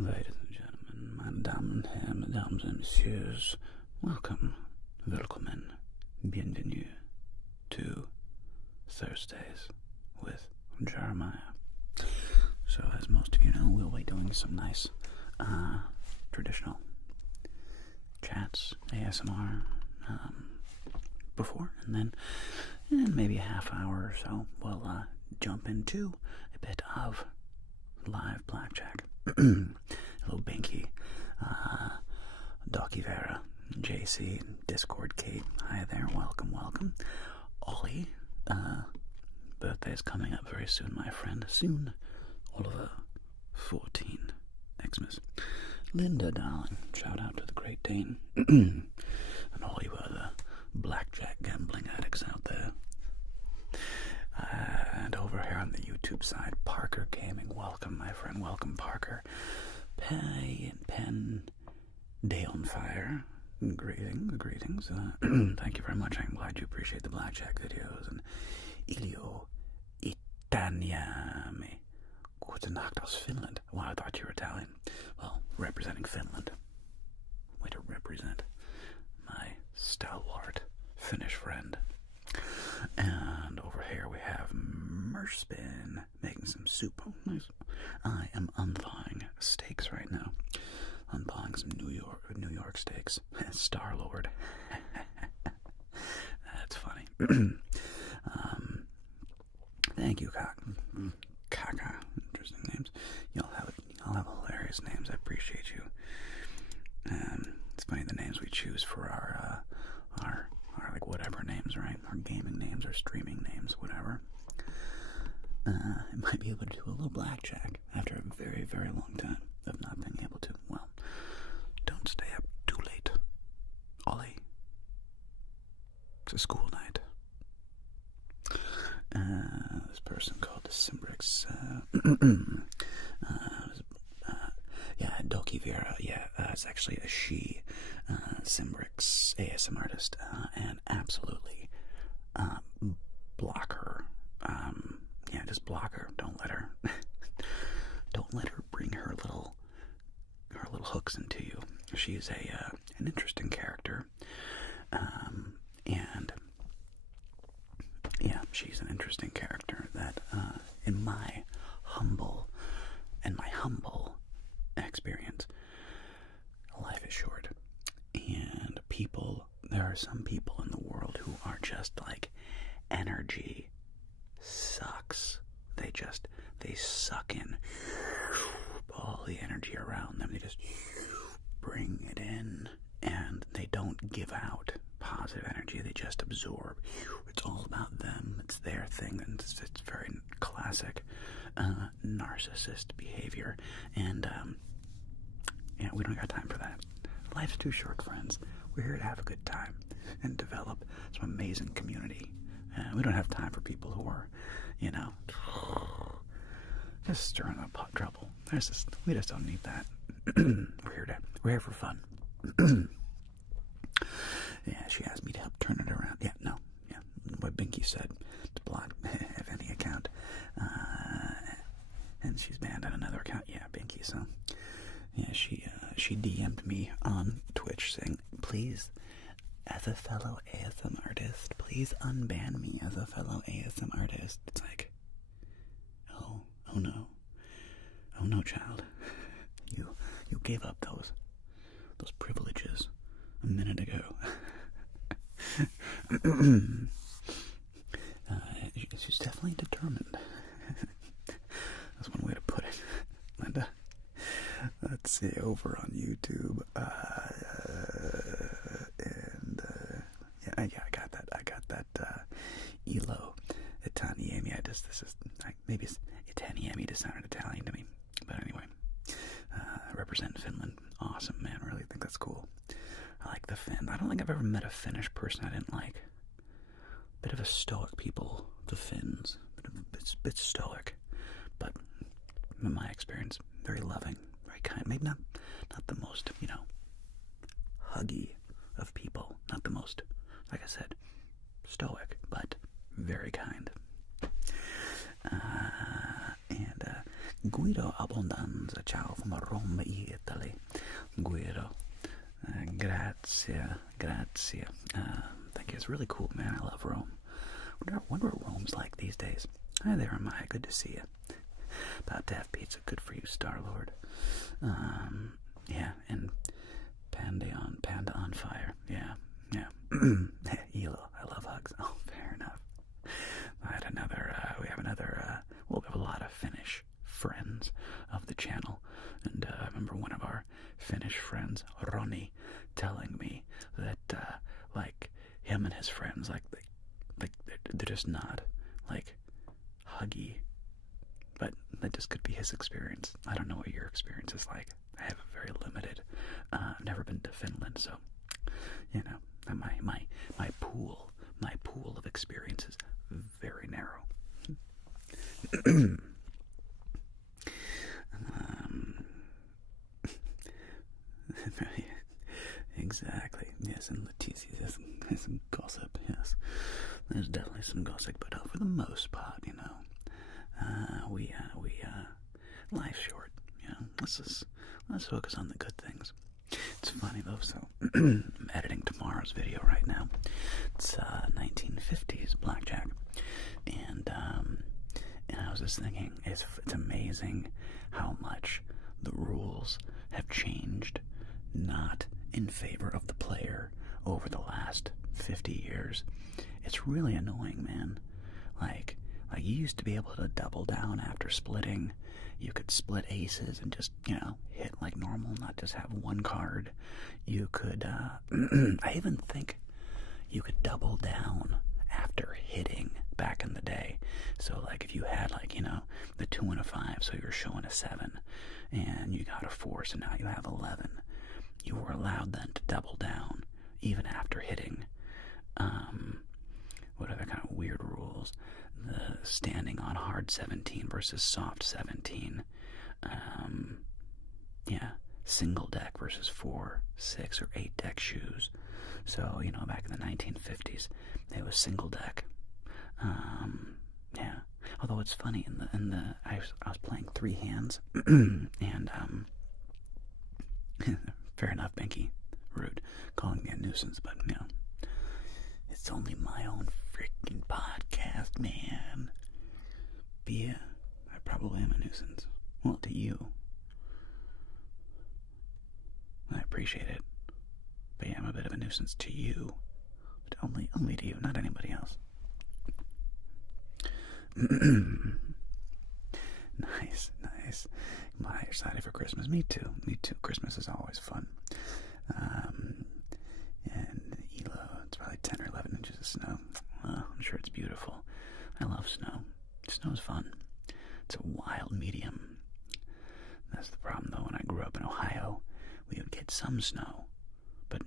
Ladies and gentlemen, meine Damen und Herren, Mesdames and Messieurs, welcome, willkommen, bienvenue to Thursdays with Jeremiah. So, as most of you know, we'll be doing some nice, traditional chats, ASMR, before, and then in maybe a half hour or so, we'll jump into a bit of live blackjack. Hello, Binky, Docky Vera, JC, Discord Kate. Hi there, welcome, welcome. Ollie, birthday's coming up very soon, my friend. Soon, Oliver, 14, Xmas. Linda, darling, shout out to the Great Dane. And all you other blackjack gambling addicts out there. And over here on the YouTube side, Parker Gaming. Welcome, my friend. Welcome, Parker. Pen Day on Fire. Greetings, greetings. Thank you very much. I'm glad you appreciate the blackjack videos. And Ilio Itaniami. Guten Nacht aus Finland. Wow, I thought you were Italian. Well, representing Finland. Way to represent my stalwart Finnish friend. And over here we have Merspin making some soup. Oh, nice. I am unthawing steaks right now. Unthawing some New York steaks. Star-Lord. That's funny. Thank you, Kaka. Interesting names. Y'all have hilarious names. I appreciate you. It's funny the names we choose for our like whatever names, right? Our gaming names, our streaming names, whatever. I might be able to do a little blackjack after a very, very long time of not being able to. Well, don't stay up too late, Ollie. It's a school night. This person called the Simbrix. Yeah, Doki Vera. Yeah, it's actually a she. Simbrix ASM artist, and absolutely block her. Yeah, just block her. Don't let her. Don't let her bring her little hooks into you. She's an interesting character, and yeah, she's an interesting character that, in my humble experience, life is short. And there are some people in the world who are just like, energy sucks. They suck in all the energy around them. They just bring it in, and they don't give out positive energy. They just absorb. It's all about them. It's their thing, and it's very classic narcissist behavior. And yeah, we don't got time for that. Life's too short, friends. We're here to have a good time and develop some amazing community. We don't have time for people who are, just stirring up hot trouble. We just don't need that. We're here for fun. Yeah, she asked me to help turn it around. Yeah, no. Yeah, what Binky said, to block if any account. And she's banned on another account. Yeah, Binky, so... Yeah, she DM'd me on Twitch saying, please, as a fellow ASM artist, please unban me as a fellow ASM artist. It's like, oh no, child. You gave up those privileges a minute ago. She's definitely determined. That's one way to put it, Linda. Let's see, over on YouTube, yeah, I got that, Elo, Itaniemi, maybe Itaniemi just sounded Italian to me, but anyway, represent Finland, awesome, man, really think that's cool. I like the Finn. I don't think I've ever met a Finnish person I didn't like. Bit of a stoic people, the Finns, bit stoic, but in my experience, very loving. Kind, maybe not the most, huggy of people, not the most, like I said, stoic, but very kind. And Guido Abbondanza, ciao from Rome, Italy. Guido, grazie. Thank you. It's really cool, man. I love Rome. I wonder what Rome's like these days. Hi there, Maya. Good to see you. About to have pizza. Good for you, Star-Lord. Yeah, and Panda on fire. Yeah. Elo, I love hugs. Oh, fair enough. We have a lot of Finnish friends of the channel, and I remember one of our Finnish friends, Ronnie, telling me that, him and his friends, they're just not, huggy, but that just could be his experience. I don't know what your experience is like. I have a very limited, I've never been to Finland, so, my pool of experience is very narrow. Exactly. Yes, and Leticia, there's some gossip. Yes, there's definitely some gossip, but for the most part, we life's short. Let's focus on the good things. It's funny though. So I'm editing tomorrow's video right now. It's 1950s Blackjack, and I was just thinking, it's amazing how much the rules have changed, not in favor of the player, over the last 50 years. It's really annoying, man. Like you used to be able to double down after splitting. You could split aces and just, hit like normal, not just have one card. You could, I even think you could double down after hitting back in the day. So if you had the 2 and a 5, so you were showing a 7 and you got a 4, so now you have 11. You were allowed then to double down even after hitting. What other kind of weird rules? The standing on hard 17 versus soft 17. Single deck versus 4, 6, or 8 deck shoes. So, back in the 1950s, it was single deck. Although it's funny, I was playing 3 hands, and fair enough, Binky, rude, calling me a nuisance, but it's only my own freaking podcast, man. But yeah, I probably am a nuisance. Well, to you. I appreciate it. But yeah, I'm a bit of a nuisance to you. But only to you, not anybody else. Nice. You're excited for Christmas. Me too. Christmas is always fun. And Elo, it's probably 10 or 11 inches of snow. I'm sure it's beautiful. I love snow. Snow's fun. It's a wild medium. That's the problem, though. When I grew up in Ohio, we would get some snow, but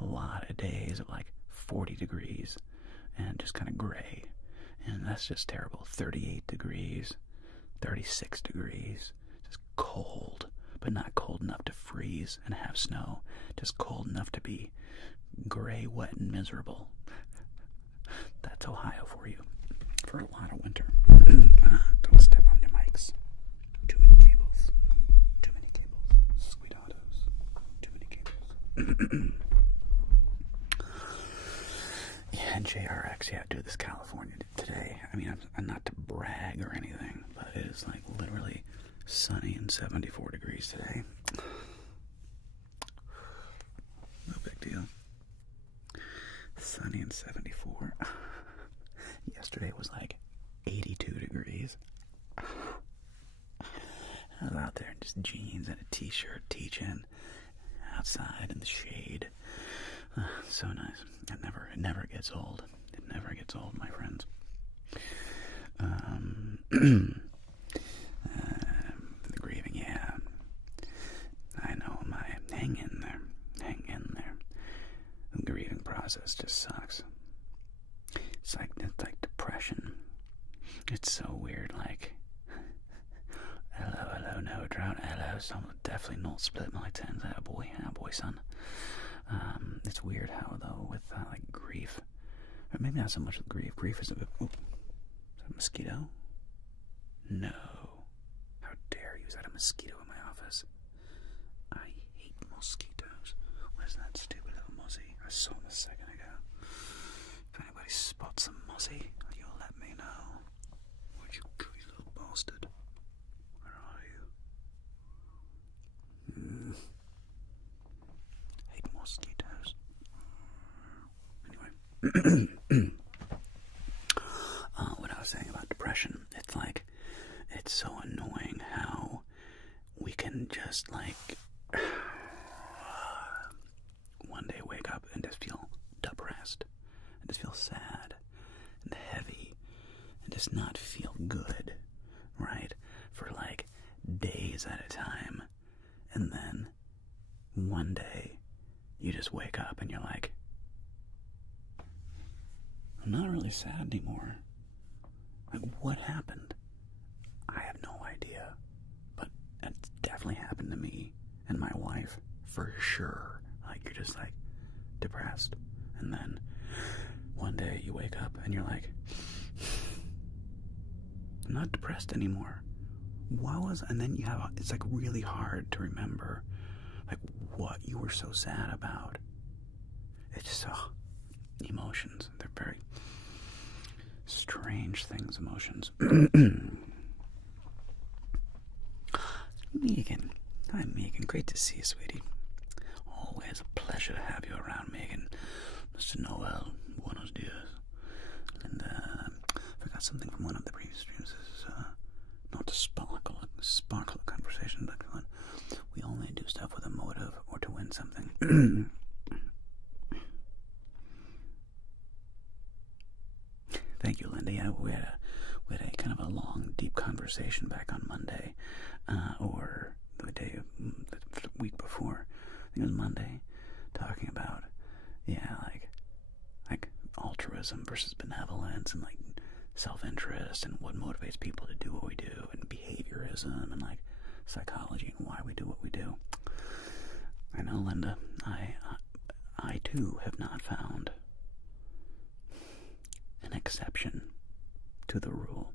a lot of days of 40 degrees and just kind of gray. And that's just terrible. 38 degrees, 36 degrees, just cold, but not cold enough to freeze and have snow, just cold enough to be gray, wet, and miserable. That's Ohio for you. For a lot of winter. Don't step on your mics. Too many cables. Sweet autos. Too many cables. Yeah, and JRX, dude, this California today. I mean, I'm not to brag or anything, but it is literally sunny and 74 degrees today. No big deal. Sunny and 74. Yesterday was 82 degrees. I was out there in just jeans and a t-shirt teaching outside in the shade. So nice. It never gets old. It never gets old, my friends. The grieving, yeah. I know, hang in there. The grieving process just sucks. It's like depression. It's so weird, hello, no drought, hello, someone definitely not split my tens, boy, son. It's weird how, though, with, grief, or maybe not so much with grief is a bit, is that a mosquito? No, Is that a mosquito in my office? I hate mosquitoes. Where's that stupid little muzzy? I saw him a second ago. If anybody spots a muzzy, you'll let me know. Would you go, you little bastard? Where are you? Hate mosquitoes. Anyway. What I was saying about depression, it's like, it's so annoying how we can just like one day wake up and just feel depressed and just feel sad and heavy and just not feel good, right? For like days at a time. And then one day you just wake up and you're like, I'm not really sad anymore. Like, what happened? I have no idea. But it's definitely happened to me and my wife, for sure. Like, you're just like depressed. And then one day you wake up and you're like, I'm not depressed anymore. And then you have, it's like really hard to remember like what you were so sad about. It's so, emotions, they're very strange things, emotions. Megan. Hi, Megan. Great to see you, sweetie. Always a pleasure to have you around, Megan. Mr. Noel, buenos dias. And, forgot something from one of the previous streams. This is, not to sparkle a conversation, but we only do stuff with a motive or to win something. Thank you, Linda. Yeah, we had a kind of a long, deep conversation back on Monday, or the week before. I think it was Monday, talking about, like altruism versus benevolence, and like self-interest, and what motivates people to do what we do, and behaviorism, and like psychology, and why we do what we do. I know, Linda. I too have not found an exception to the rule,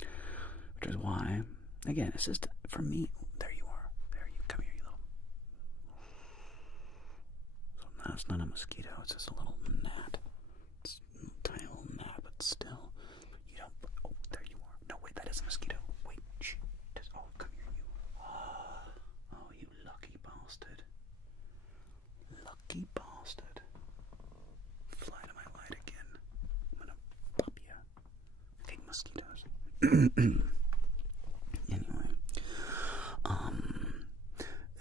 which is why, again, it's just for me. There you are. There you come here, you little. So now it's not a mosquito. It's just a little gnat. It's a tiny little gnat, but still, you don't. Oh, there you are. No, wait, that is a mosquito. Wait, shh. Oh, come here, you. Oh, you lucky bastard. Lucky bastard. Fly to my light again. I'm gonna pop you. I hate mosquitoes. Anyway.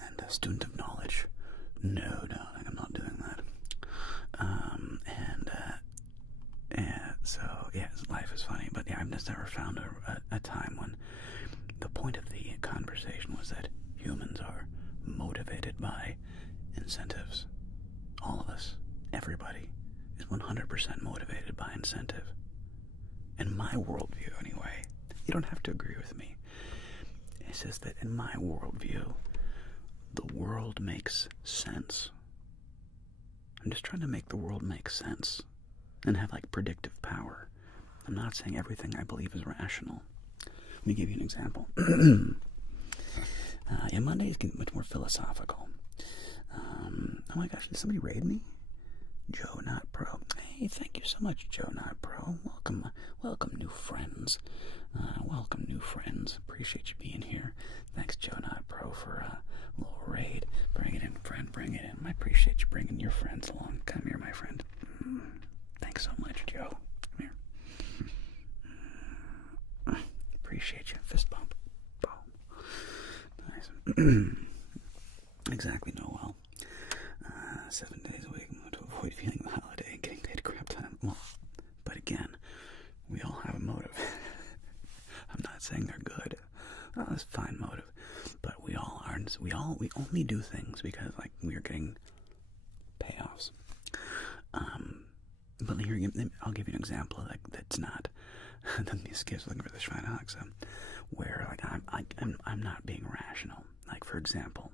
And a student of knowledge. No, darling, I'm not doing that. So, yeah, life is funny, but yeah, I've just never found a time when the point of the conversation was that humans are motivated by incentives. All of us, everybody, is 100% motivated by incentive. In my worldview, anyway. You don't have to agree with me. It's just that in my worldview, the world makes sense. I'm just trying to make the world make sense and have like predictive power. I'm not saying everything I believe is rational. Let me give you an example. Yeah, Monday is getting much more philosophical. Oh my gosh, did somebody raid me? Joe Not Pro. Hey, thank you so much, Joe Not Pro. Welcome, new friends. Welcome, new friends. Appreciate you being here. Thanks, Joe Not Pro, for a little raid. Bring it in, friend. Bring it in. I appreciate you bringing your friends along. Come here, my friend. Thanks so much, Joe. Come here. Appreciate you. Fist bump. Boom. Nice. Exactly, Noel. 7 days a week to avoid feeling the holiday and getting paid crap time. Well, but again, we all have a motive. I'm not saying they're good. Oh, that's a fine motive. But we all aren't. We only do things because like we're getting payoffs. But here, I'll give you an example like that's not the mosquitoes looking for the Schweinehawks, where like I'm not being rational. Like for example,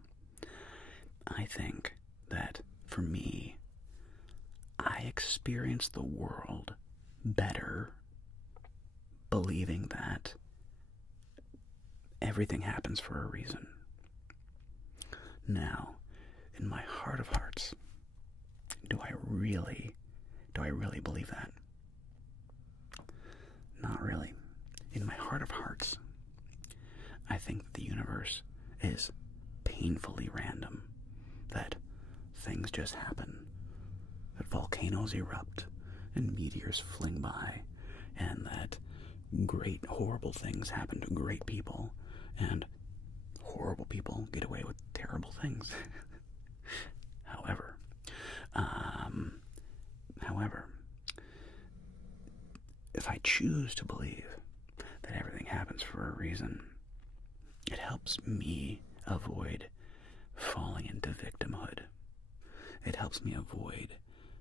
I think that for me, I experience the world better believing that everything happens for a reason. Now, in my heart of hearts, do I really believe that? Not really. In my heart of hearts, I think that the universe is painfully random, that things just happen, that volcanoes erupt and meteors fling by, and that great, horrible things happen to great people, and horrible people get away with terrible things. However, if I choose to believe that everything happens for a reason, it helps me avoid falling into victimhood. It helps me avoid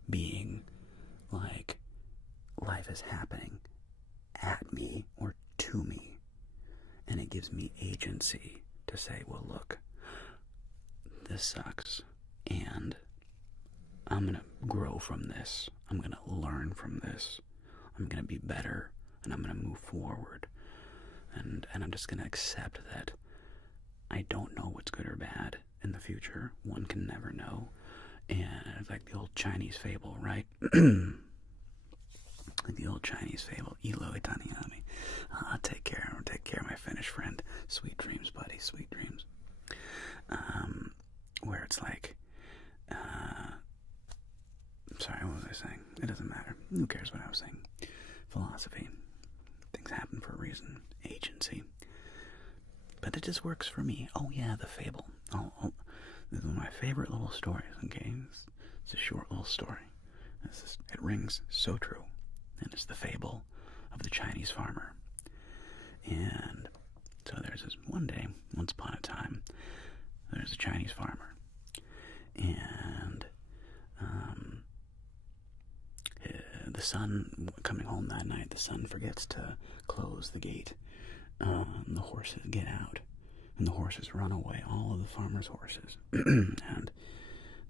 being like life is happening at me or to me. And it gives me agency to say, well, look, this sucks, and I'm going to grow from this. I'm going to learn from this. I'm going to be better, and I'm going to move forward. And I'm just going to accept that I don't know what's good or bad in the future. One can never know. And it's like the old Chinese fable, right? Like the old Chinese fable, Ilo Itaniami. Take care of my Finnish friend. Sweet dreams, buddy, sweet dreams. Where it's like, sorry, what was I saying? It doesn't matter. Who cares what I was saying? Philosophy. Things happen for a reason. Agency. But it just works for me. Oh yeah, the fable. This is one of my favorite little stories, okay? It's a short little story. It rings so true. And it's the fable of the Chinese farmer. And so there's this one day, once upon a time, there's a Chinese farmer. And the son, coming home that night, the son forgets to close the gate. And the horses get out. And the horses run away, all of the farmer's horses. And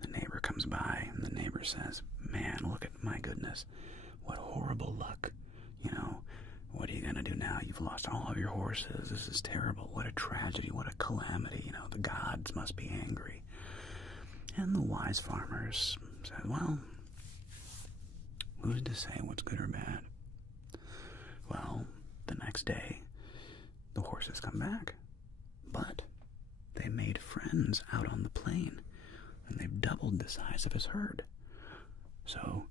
the neighbor comes by, and the neighbor says, man, look at my goodness. What horrible luck. You know, what are you going to do now? You've lost all of your horses. This is terrible. What a tragedy. What a calamity. You know, the gods must be angry. And the wise farmers said, well, who's to say what's good or bad? Well, the next day, the horses come back. But they made friends out on the plain, and they've doubled the size of his herd. So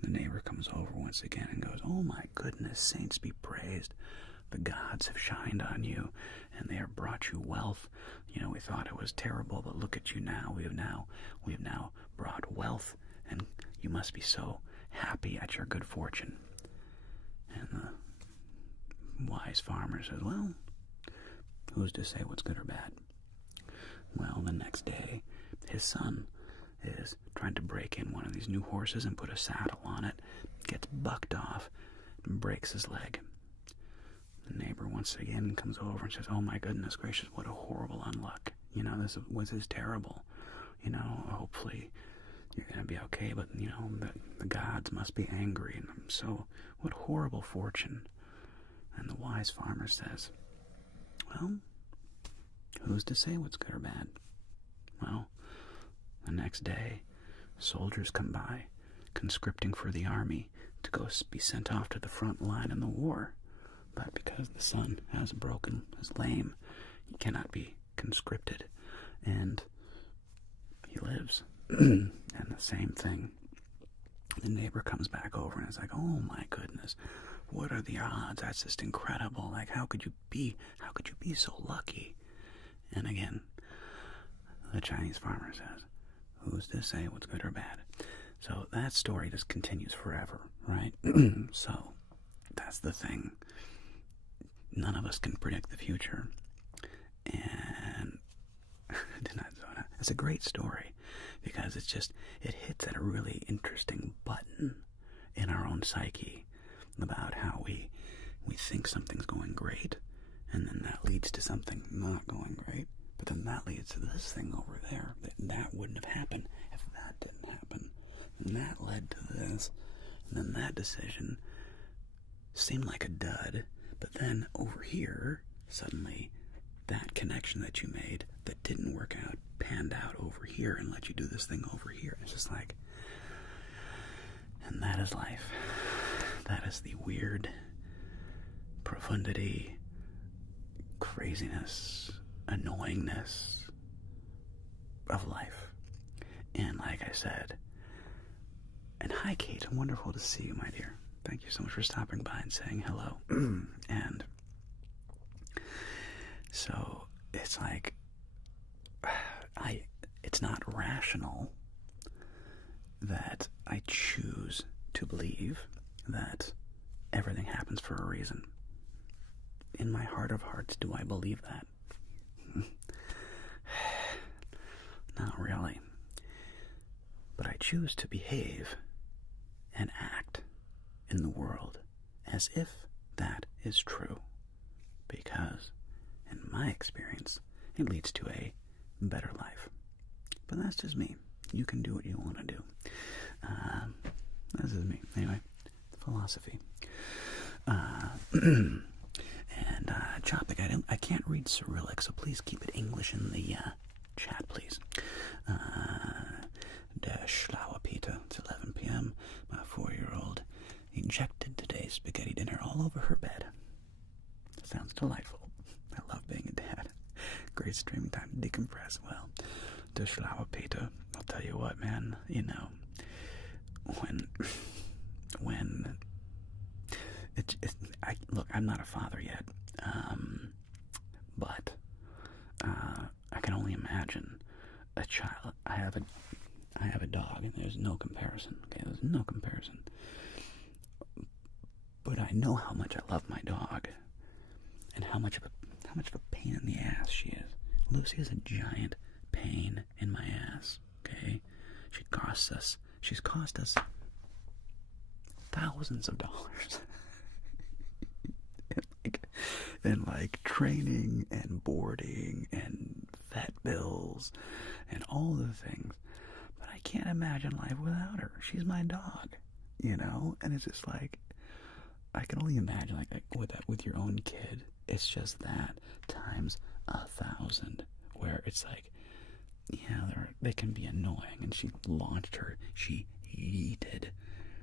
the neighbor comes over once again and goes, oh my goodness, saints be praised. The gods have shined on you, and they have brought you wealth. You know, we thought it was terrible, but look at you now. We have now brought wealth, and you must be so happy at your good fortune. And the wise farmer says, well, who's to say what's good or bad? Well, the next day, his son is trying to break in one of these new horses and put a saddle on it, gets bucked off, and breaks his leg. The neighbor once again comes over and says, oh my goodness gracious, what a horrible unluck. You know, this is terrible. You know, hopefully you're going to be okay, but, you know, the gods must be angry. And so, what horrible fortune. And the wise farmer says, well, who's to say what's good or bad? Well, the next day, soldiers come by, conscripting for the army to go be sent off to the front line in the war. But because the son is lame, he cannot be conscripted, and he lives. And the same thing, the neighbor comes back over and is like, oh my goodness, what are the odds? That's just incredible. Like, how could you be so lucky? And again, the Chinese farmer says, who's to say what's good or bad? So that story just continues forever, right? So that's the thing. None of us can predict the future. And it's a great story because it hits at a really interesting button in our own psyche about how we think something's going great, and then that leads to something not going great, but then that leads to this thing over there. That wouldn't have happened if that didn't happen. And that led to this. And then that decision seemed like a dud, but then over here, suddenly that connection that you made that didn't work out panned out over here and let you do this thing over here. It's just like, and that is life. That is the weird profundity, craziness, annoyingness of life. And like I said, and hi Kate, wonderful to see you, my dear. Thank you so much for stopping by and saying hello. And so it's like, it's not rational that I choose to believe that everything happens for a reason. In my heart of hearts, do I believe that? Not really. But I choose to behave and act in the world as if that is true. Because, in my experience, it leads to a better life. But that's just me. You can do what you want to do. This is me. Anyway, philosophy. And Chopic, I can't read Cyrillic, so please keep it English in the chat, please. Der schlaue Peter, it's 11 p.m. My 4-year-old ejected today's spaghetti dinner all over her bed. Sounds delightful. I love being a dad. Great streaming time to decompress. Well, der schlaue Peter, I'll tell you what, man, you know, when look, I'm not a father yet, but I can only imagine a child. I have a dog, and there's no comparison. Okay, there's no comparison. But I know how much I love my dog, and how much of a pain in the ass she is. Lucy is a giant pain in my ass. Okay, she's cost us thousands of dollars. and like training and boarding and vet bills and all the things. But I can't imagine life without her. She's my dog, you know? And it's just like, I can only imagine like with your own kid. It's just that times 1,000, where it's like, yeah, they can be annoying. And she yeeted,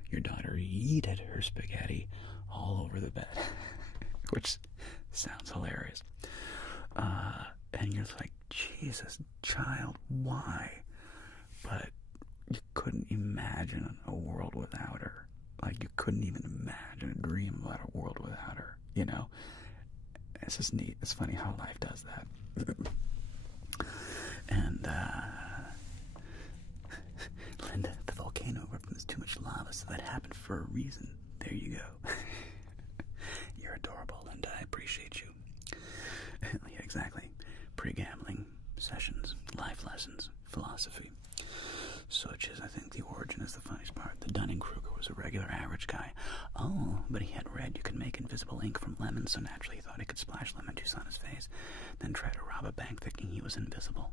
your daughter yeeted her spaghetti all over the bed, which sounds hilarious. And you're just like, Jesus, child, why? But you couldn't imagine a world without her. Like, you couldn't even imagine a dream about a world without her, you know? It's just neat. It's funny how life does that. And, Linda, the volcano erupted. There's too much lava, so that happened for a reason. There you go. You're adorable, Linda. I appreciate you. Yeah, exactly. Pre-gambling sessions, life lessons, philosophy. Such as, I think, the origin is the funniest part. The Dunning-Kruger was a regular average guy. Oh, but he had read you could make invisible ink from lemons, so naturally he thought he could splash lemon juice on his face, then try to rob a bank thinking he was invisible.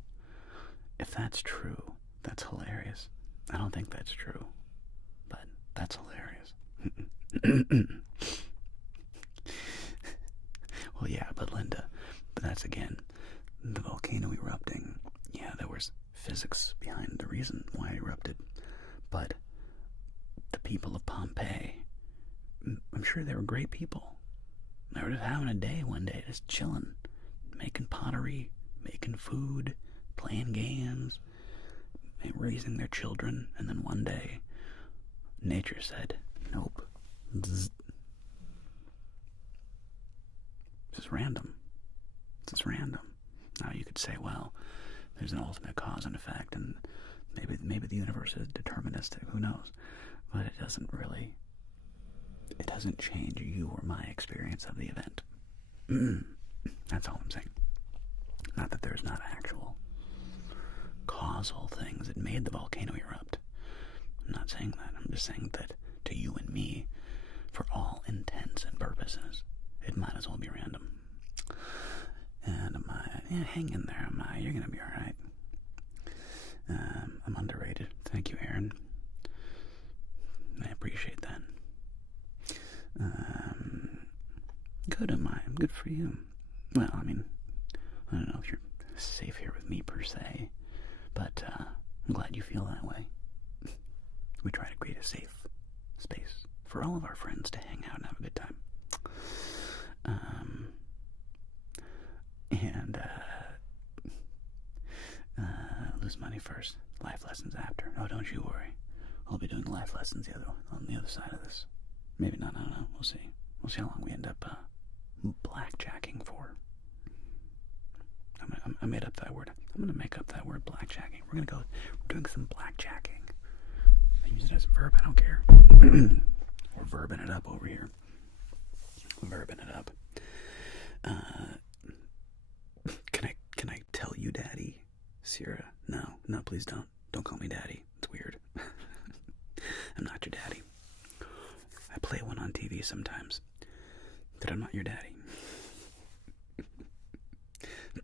If that's true, that's hilarious. I don't think that's true, but that's hilarious. Well, yeah, but Linda, but that's again, the volcano erupting. Yeah, there was physics behind the reason why it erupted, but the people of Pompeii, I'm sure they were great people. They were just having a day one day, just chilling, making pottery, making food, playing games, raising their children, and then one day, nature said, nope. Zzz. Just random. It's just random. Now you could say, well, there's an ultimate cause and effect, and maybe the universe is deterministic, who knows? But it doesn't change you or my experience of the event. That's all I'm saying. Not that there's not actual causal things that made the volcano erupt. I'm not saying that. I'm just saying that to you and me, for all intents and purposes, it might as well be random. And hang in there, you're gonna be alright. I'm underrated. Thank you, Aaron. I appreciate that. Good, Good for you. Well, I mean, I don't know if you're safe here with me per se, but I'm glad you feel that way. We try to create a safe space for all of our friends to hang out and have a good time. Lose money first, life lessons after. Oh, don't you worry. I'll be doing life lessons on the other side of this. Maybe not, I don't know. We'll see. We'll see how long we end up blackjacking for. I made up that word. I'm going to make up that word, blackjacking. We're doing some blackjacking. I use it as a verb, I don't care. We're verbing it up over here. Verbing it up. Can I tell you daddy, Sierra? No, please don't. Don't call me daddy. It's weird. I'm not your daddy. I play one on TV sometimes, but I'm not your daddy.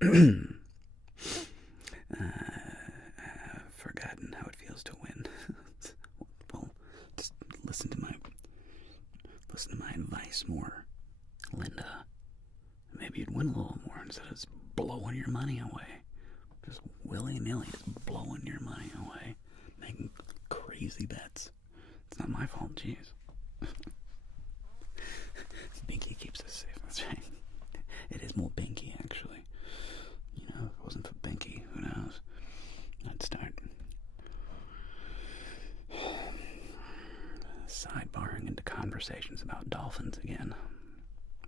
I've forgotten how it feels to win. Well, just listen to my advice more, Linda. Maybe you'd win a little more instead of just blowing your money away. Just willy-nilly, just blowing your money away. Making crazy bets. It's not my fault, jeez. Binky keeps us safe, that's right. It is more Binky, actually. You know, if it wasn't for Binky, who knows? I'd start sidebarring into conversations about dolphins again.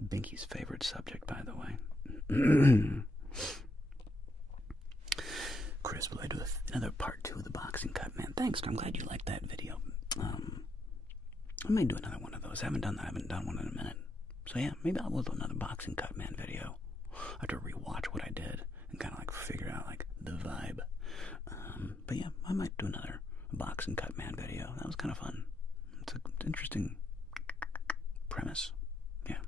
Binky's favorite subject, by the way. Chris, will I do another part 2 of the boxing cut, man? Thanks, I'm glad you liked that video. I may do another one of those. I haven't done one in a minute. So yeah, maybe I will do another boxing cut, man video. I have to rewatch what I did and kind of like figure out like the vibe. But yeah, I might do another boxing cut, man video. That was kind of fun. It's an interesting premise. Yeah.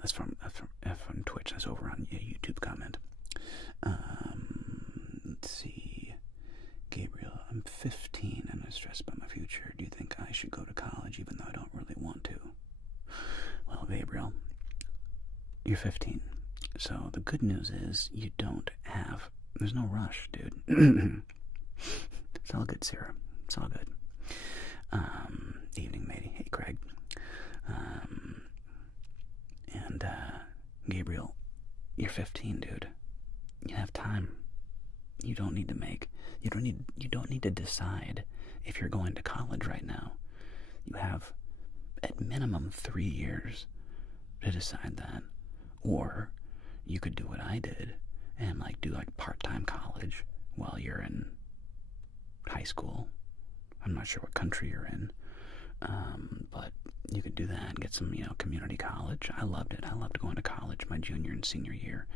That's from Twitch. That's over on YouTube comment. Let's see. Gabriel, I'm 15 and I'm stressed about my future. Do you think I should go to college even though I don't really want to? Well, Gabriel, you're 15. So the good news is there's no rush, dude. It's all good, Sarah. It's all good. Evening, matey. Hey, Craig. And Gabriel, you're 15, dude. You have time. You don't need to decide if you're going to college right now. You have at minimum 3 years to decide that. Or you could do what I did and do part-time college while you're in high school. I'm not sure what country you're in. But you could do that and get some, community college. I loved it. I loved going to college my junior and senior year.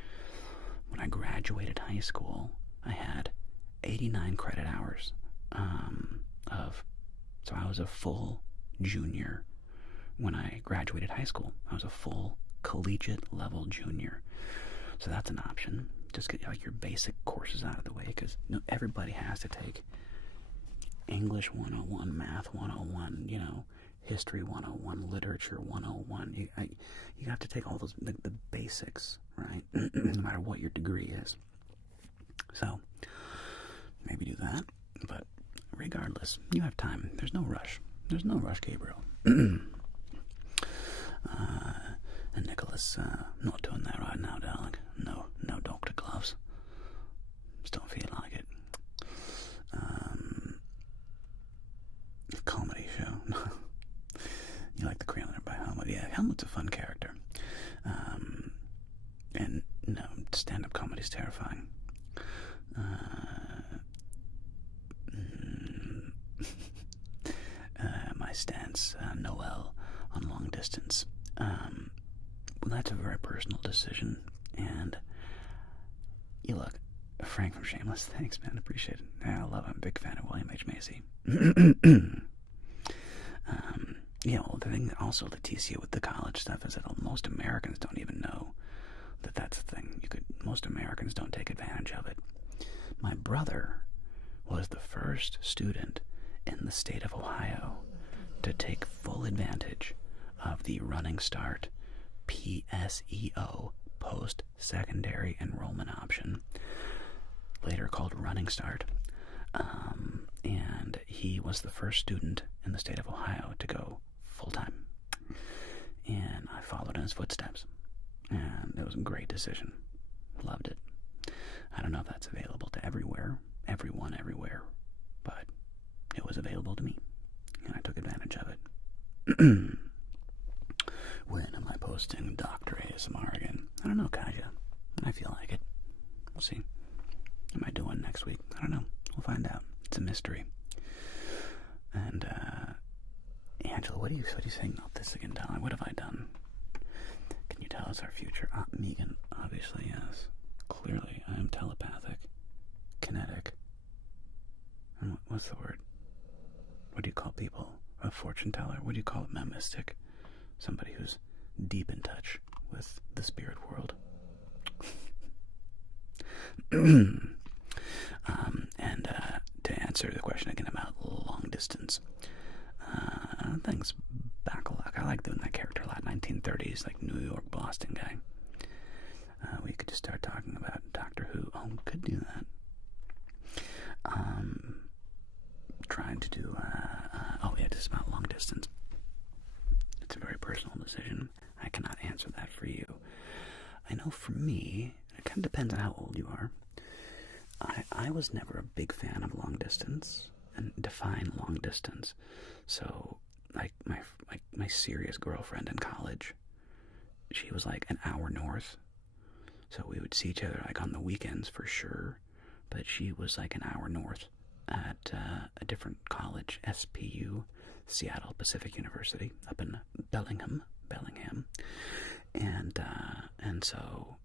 When I graduated high school, I had 89 credit hours so I was a full junior when I graduated high school. I was a full collegiate level junior. So that's an option. Just get your basic courses out of the way, because everybody has to take English 101, Math 101, History 101, Literature 101. You have to take all those, the basics, right? No matter what your degree is. So, maybe do that. But regardless, you have time. There's no rush. There's no rush, Gabriel. And Nicholas, not doing that right now, darling. No doctor gloves. Just don't feel like it. Comedy show. You like the Kremlin by Helmut? Yeah, Helmut's a fun character. And no, stand-up comedy's terrifying. My stance, Noel, on long distance. Well, that's a very personal decision. And you look, Frank from Shameless, thanks, man, appreciate it. Yeah, I love him. Big fan of William H. Macy. Well, the thing also, Leticia, with the college stuff is that most Americans don't even know that that's a thing. Most Americans don't take advantage of it. My brother was the first student in the state of Ohio to take full advantage of the Running Start PSEO, post-secondary enrollment option, later called Running Start. And he was the first student in the state of Ohio to go full-time. And I followed in his footsteps. And it was a great decision. Loved it. I don't know if that's available to everywhere, but it was available to me. And I took advantage of it. When am I posting Dr. ASMR again? I don't know, Kaja. I feel like it. We'll see. Am I doing next week? I don't know. We'll find out. It's a mystery. And, Angela, what are you saying about this again, darling? What have I done? Can you tell us our future? Megan, obviously, yes. Clearly, I am telepathic. Kinetic. And what's the word? What do you call people? A fortune teller? What do you call it? A mystic? Somebody who's deep in touch with the spirit world. And to answer the question again about long distance things, Bacalac. I like doing that character a lot. 1930s, like New York, Boston guy. We could just start talking about Doctor Who. Oh, we could do that. Trying to do, just about long distance. It's a very personal decision. I cannot answer that for you. I know for me, it kind of depends on how old you are. I was never a big fan of long distance, and define long distance. So, like, my serious girlfriend in college, she was like an hour north. So we would see each other like on the weekends for sure, but she was like an hour north at a different college, SPU, Seattle Pacific University, up in Bellingham, and so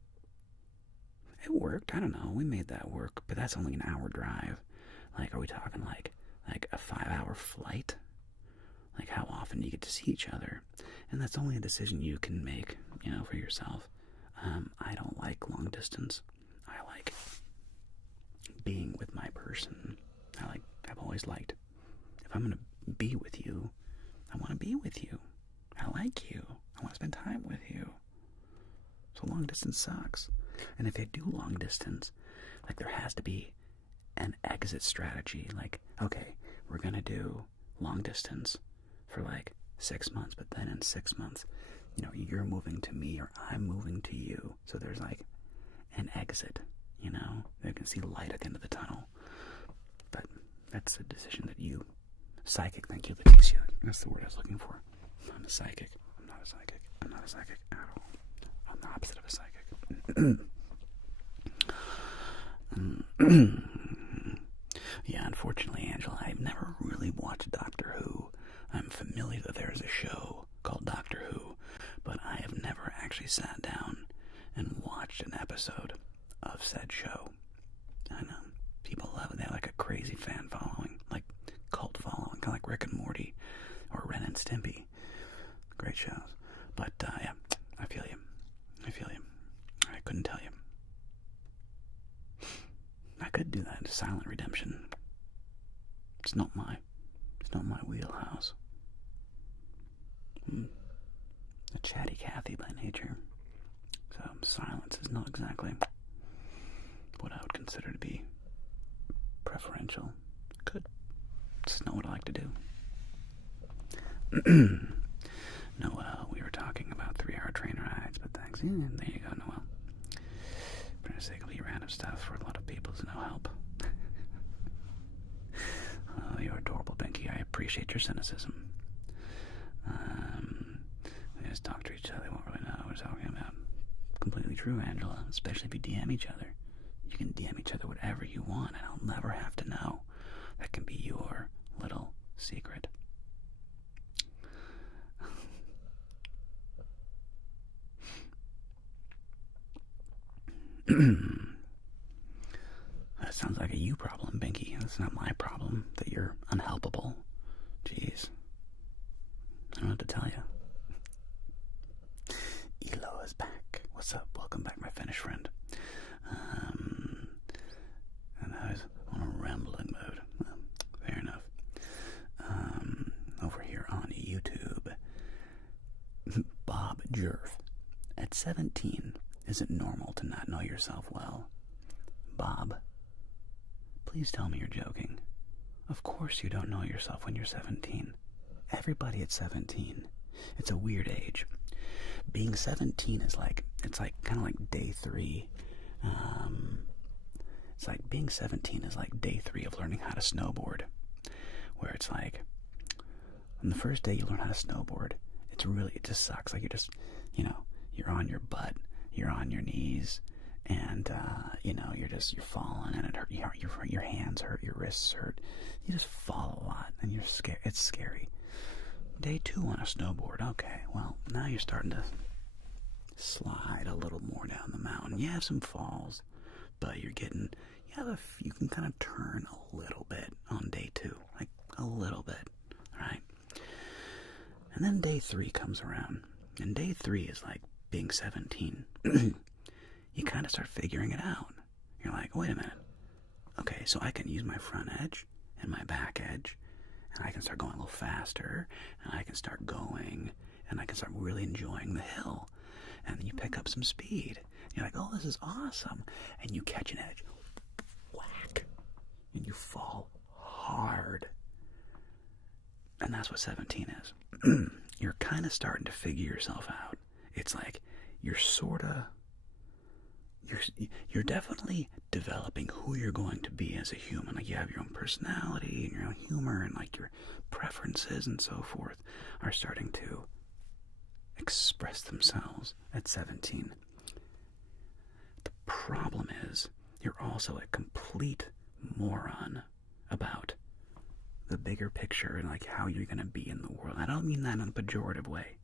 it worked. I don't know. We made that work, but that's only an hour drive. Like, are we talking like a 5-hour flight? Like, how often do you get to see each other? And that's only a decision you can make, for yourself. I don't like long distance. I like being with my person. I've always liked, if I'm going to be with you, I want to be with you. I like you. I want to spend time with you. So long distance sucks. And if they do long distance, like, there has to be an exit strategy. Like, okay, we're going to do long distance for like 6 months, but then in 6 months, you're moving to me or I'm moving to you. So there's like an exit, they can see light at the end of the tunnel. But that's a decision that you, psychic, thank you, Leticia. That's the word I was looking for. I'm a psychic. I'm not a psychic. I'm not a psychic at all. I'm the opposite of a psychic. Yeah, unfortunately, Angela, I've never really watched Doctor Who. I'm familiar that there's a show called Doctor Who, but I have never actually sat down and watched an episode of said show. I know people love it. They have like a crazy fan following, like cult following, kind of like Rick and Morty or Ren and Stimpy. Great shows. But yeah, I feel you. I couldn't tell you. I could do that. Silent redemption. It's not my wheelhouse. A chatty Cathy by nature. So silence is not exactly what I would consider to be preferential. Good. It's not what I like to do. Noel, we were talking about 3-hour train rides, but thanks. Yeah, there you go, Noel. For the sake of your random stuff for a lot of people is no help. Oh, you're adorable, Binky. I appreciate your cynicism. We just talk to each other. They won't really know what we're talking about. Completely true, Angela. Especially if you DM each other. You can DM each other whatever you want, and I'll never have to know. That can be your little secret. That sounds like a you problem, Binky. That's not my problem, that you're unhelpable. Jeez. I don't know what to tell you. Elo is back. What's up? Welcome back, my Finnish friend. And I was on a rambling mode. Well, fair enough. Over here on YouTube, Bob Jerf, at 17, Is it normal to not know yourself well? Bob, please tell me you're joking. Of course you don't know yourself when you're 17. Everybody at 17. It's a weird age. Being 17 is like, it's like kind of like day 3. It's like being 17 is like day 3 of learning how to snowboard. Where it's like, on the first day you learn how to snowboard, it just sucks. Like you're on your butt, you're on your knees, and you're falling, and it hurt. Your hands hurt, your wrists hurt. You just fall a lot, and you're scared. It's scary. Day 2 on a snowboard. Okay, well, now you're starting to slide a little more down the mountain. You have some falls, but you can kind of turn a little bit on day 2, like a little bit, right? And then day 3 comes around, and day 3 is like being 17. You kind of start figuring it out. You're like, wait a minute. Okay, so I can use my front edge and my back edge, and I can start going a little faster, and I can start going, and I can start really enjoying the hill. And then you pick up some speed. You're like, oh, this is awesome. And you catch an edge. Whack. And you fall hard. And that's what 17 is. You're kind of starting to figure yourself out. It's like you're definitely developing who you're going to be as a human. Like you have your own personality and your own humor, and like your preferences and so forth are starting to express themselves at 17. The problem is you're also a complete moron about the bigger picture and like how you're going to be in the world. I don't mean that in a pejorative way.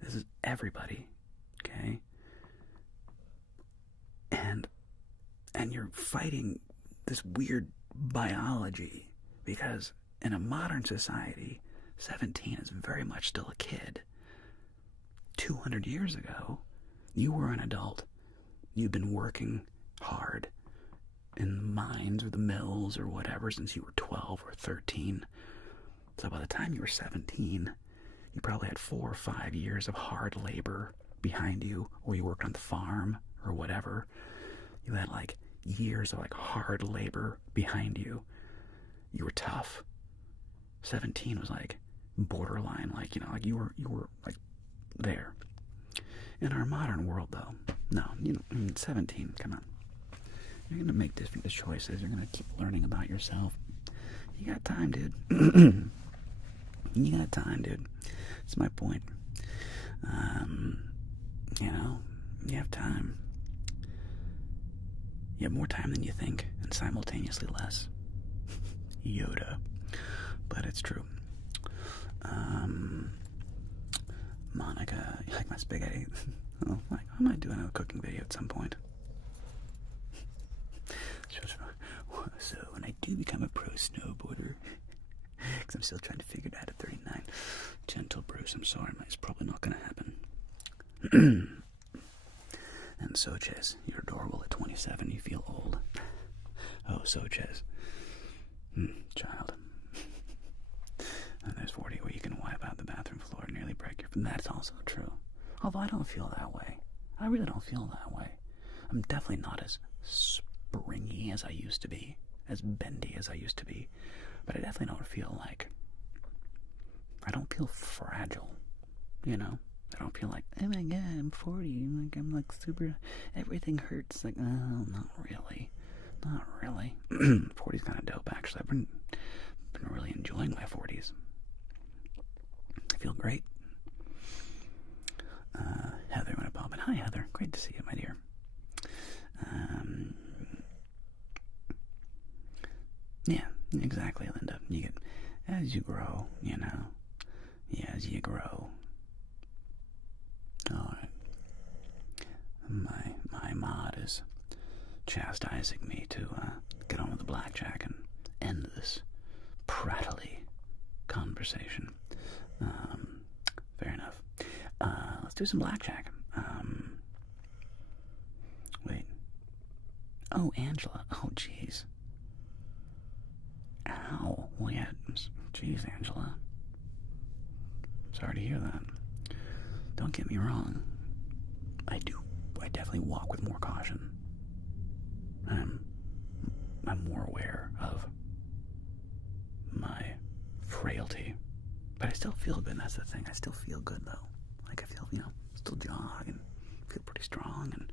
This is everybody, okay? And you're fighting this weird biology because in a modern society, 17 is very much still a kid. 200 years ago, you were an adult. You've been working hard in the mines or the mills or whatever since you were 12 or 13. So by the time you were 17, you probably had 4 or 5 years of hard labor behind you, or you worked on the farm or whatever. You had like years of like hard labor behind you. You were tough. 17 was like borderline, like you were like there. In our modern world, though, no, 17. Come on, you're gonna make different choices. You're gonna keep learning about yourself. You got time, dude. You got time, dude. That's my point. You have time. You have more time than you think, and simultaneously less. Yoda. But it's true. Monica, you like my spaghetti? Oh, I might do another cooking video at some point. So when I do become a pro snowboarder, because I'm still trying to figure it out at 39. Gentle Bruce, I'm sorry, it's probably not going to happen. And Soches, you're adorable at 27, you feel old. Oh, Soches. Child. And there's 40 where you can wipe out the bathroom floor and nearly break your... That's also true. Although I don't feel that way. I really don't feel that way. I'm definitely not as springy as I used to be, as bendy as I used to be. But I definitely don't feel like... I don't feel fragile, I don't feel like, oh my god, I'm 40, I'm like super, everything hurts. Like, oh, not really. Not really. 40's kind of dope, actually. I've been really enjoying my 40s. I feel great. Heather went up, but hi, Heather. Great to see you, my dear. Yeah, exactly, Linda. You get, as you grow, Yeah, as you grow. Alright. My mod is chastising me to get on with the blackjack and end this prattly conversation. Fair enough. Let's do some blackjack. Wait. Oh, Angela. Oh, jeez. Ow. Well, yeah. Jeez, Angela. Sorry to hear that. Don't get me wrong. I do I definitely walk with more caution. I'm more aware of my frailty. But I still feel good, and that's the thing. I still feel good, though. Like, I feel, still jog and feel pretty strong, and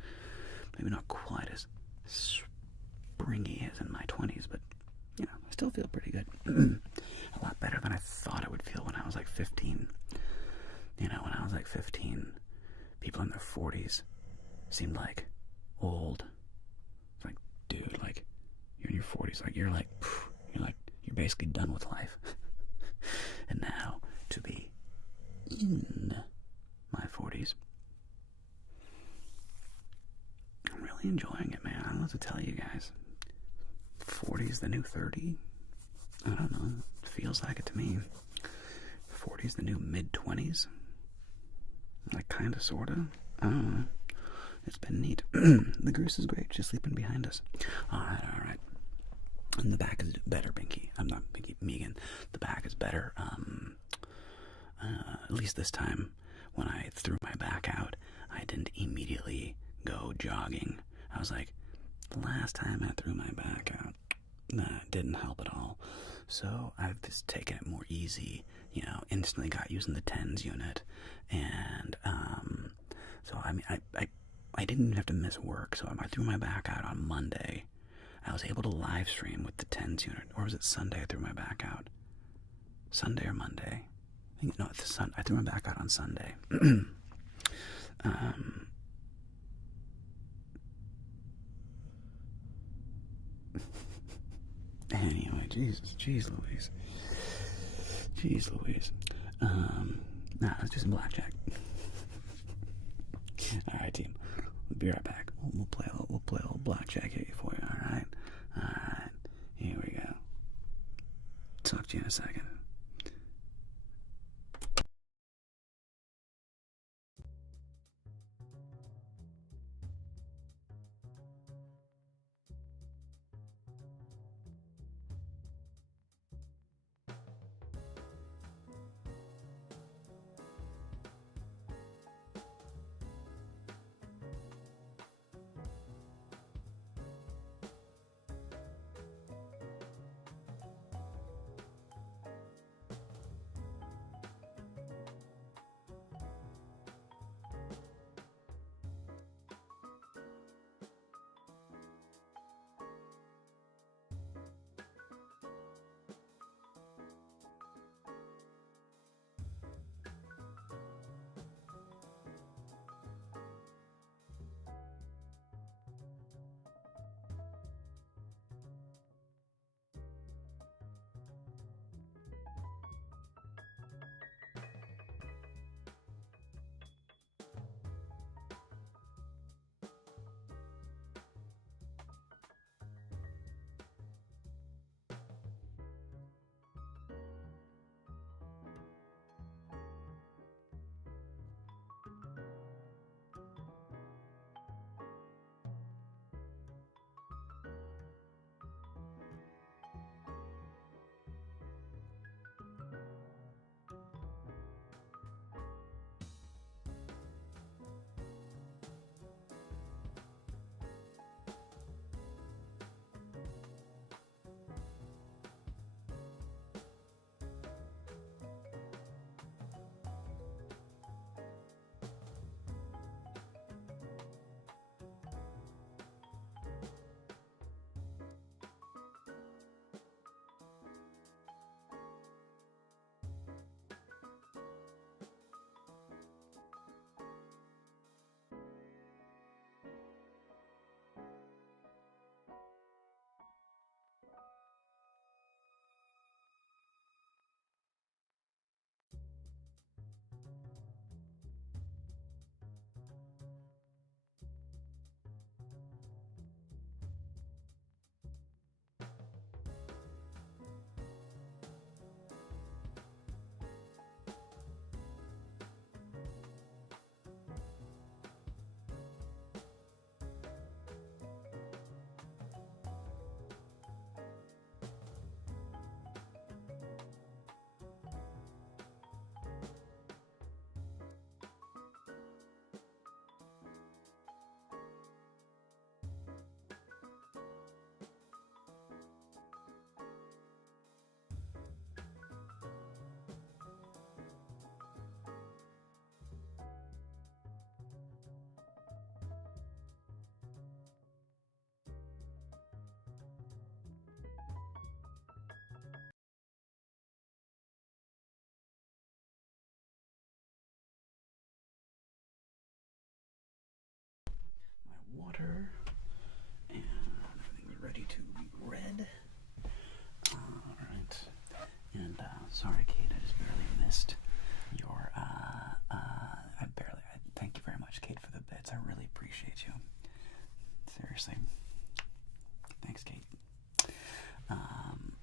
maybe not quite as springy as in my 20s, but, I still feel pretty good. A lot better than I thought I would feel when I was, like, 15. When I was, like, 15, people in their 40s seemed like old. It's like, dude, like, you're in your 40s, like, you're basically done with life. And now, to be in my 40s, I'm really enjoying it, man. I don't know what to tell you guys. 40's the new 30? I don't know. It feels like it to me. 40's the new mid-20s? Like, kinda, sorta? I don't know. It's been neat. The goose is great. She's sleeping behind us. Alright. And the back is better, Binky. I'm not Binky, Megan. The back is better. At least this time, when I threw my back out, I didn't immediately go jogging. I was like, the last time I threw my back out, that didn't help at all. So I've just taken it more easy, instantly got using the tens unit. And, so I mean, I didn't even have to miss work. So I threw my back out on Monday. I was able to live stream with the tens unit. Or was it Sunday I threw my back out? Sunday or Monday? I threw my back out on Sunday. Anyway, jeez Louise. Let's do some blackjack. Alright, team. We'll be right back. We'll play a little blackjack here for you, alright? Alright. Here we go. Talk to you in a second.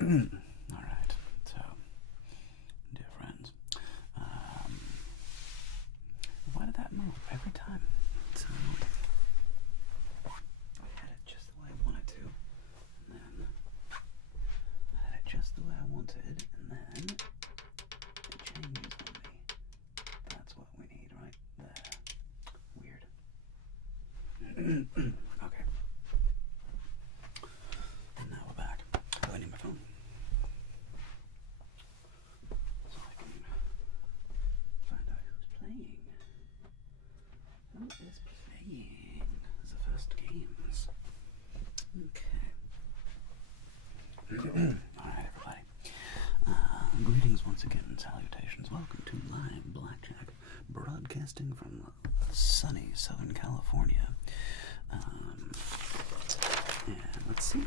Alright, so, dear friends, why did that move every time? So, I had it just the way I wanted to, and then I had it just the way I wanted, and then it changes on me. That's what we need right there. Weird. Okay. And now we're back. Oh, I need my phone. So I can find out who's playing. Who is playing? The first games. Okay. Alright, everybody. Greetings once again and salutations. Welcome to Live Blackjack, broadcasting from sunny Southern California. And let's see.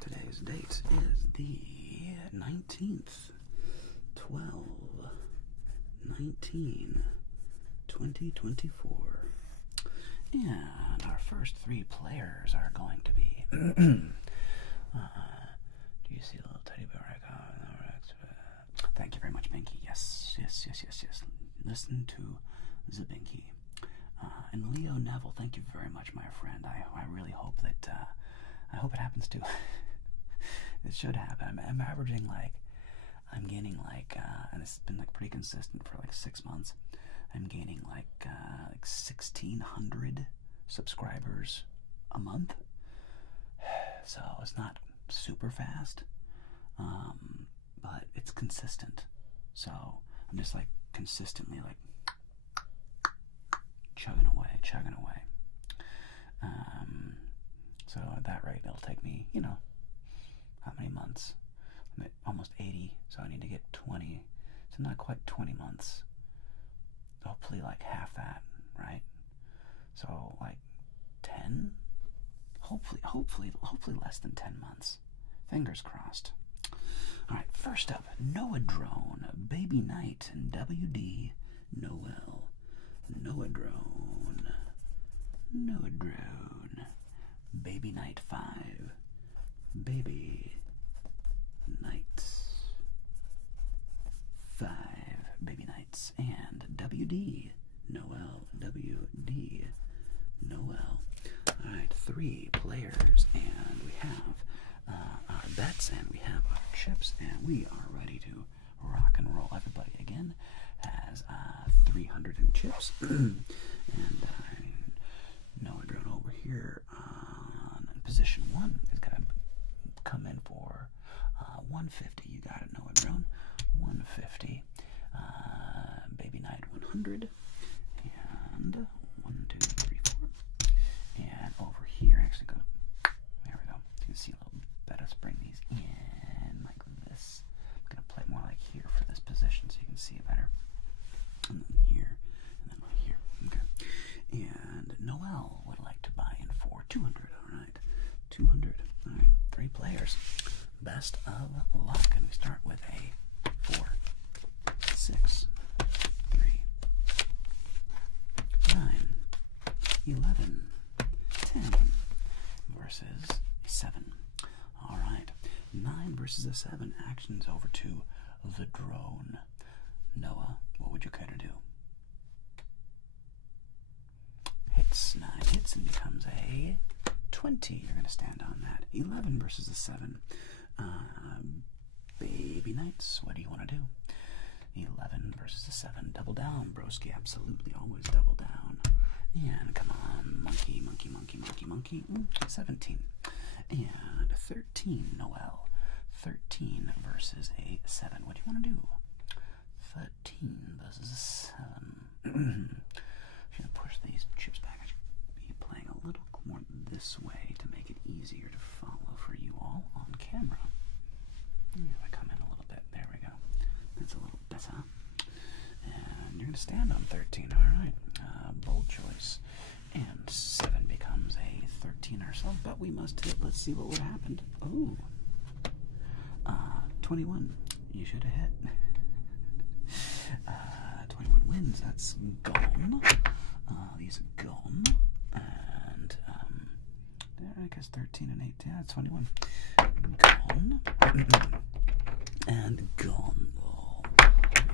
Today's date is the 19th, 12/19/2024. And our first three players are going to be do you see a little teddy bear icon? Thank you very much, Binky. Yes. Listen to the Binky. And Leo Neville, thank you very much, my friend. I really hope that I hope it happens too. It should happen. I'm averaging I'm gaining and it's been pretty consistent for 6 months. I'm gaining 1,600 subscribers a month. So it's not super fast, but it's consistent. So I'm just consistently chugging away. So at that rate, it'll take me, how many months? I'm at almost 80, so I need to get 20. So not quite 20 months. Hopefully half that, right? So 10? Hopefully less than 10 months. Fingers crossed. Alright, first up, Noah Drone, Baby Knight, and WD Noel. Noah Drone, Baby Knight 5, Baby Knight 5, Baby Knights, and WD Noel. Alright, 3 players, and we have our bets, and we have our chips, and we are ready to rock and roll. Everybody again has 300 in chips, and Noah Drone over here on position 1 is going to come in for 150. You got it, Noah Drone. 150. Baby Knight 100. And 1, 2, 3, 4. And over here, actually go. There we go. You can see a little better. Let's bring these in like this. I'm going to play more here for this position so you can see it better. And then here. And then right here. Okay. And Noel would like to buy in for 200. Alright. 200. Alright. 3 players. Best of luck. And we start with a 4, 6, 3, 9, 11, 10 versus a 7. Alright. 9 versus a 7. Actions over to the drone. Noah, what would you care to do? Hits. 9 hits and becomes a 20. You're going to stand on that. 11 versus a 7. Baby Knights, what do you want to do? 11 versus a 7. Double down, broski. Absolutely, always double down. And come on, monkey. 17. And 13, Noel. 13 versus a 7. What do you want to do? 13 versus a 7. I'm going to push these chips back. I should be playing a little more this way to make it easier to follow for you all on camera. I come in a little bit. There we go. That's a little better. And you're going to stand on 13. Alright. Bold choice. And 7 becomes a 13 ourselves, but we must hit. Let's see what would have happened. Oh. 21. You should have hit. 21 wins. That's gone. These are gone. And, I guess 13 and 8. Yeah, 21. Gone. and gone.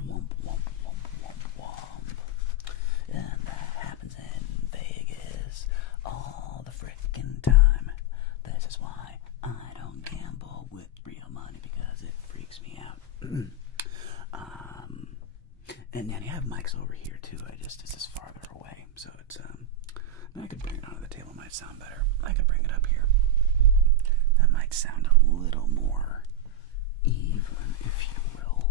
Womp, womp, womp, womp, womp. And that happens in Vegas all the frickin' time. This is why I don't gamble with real money, because it freaks me out. And then you have mics over here too. It's just farther away, so it's I could bring it onto the table. It might sound better. I could bring it up here. That might sound a little more even, if you will.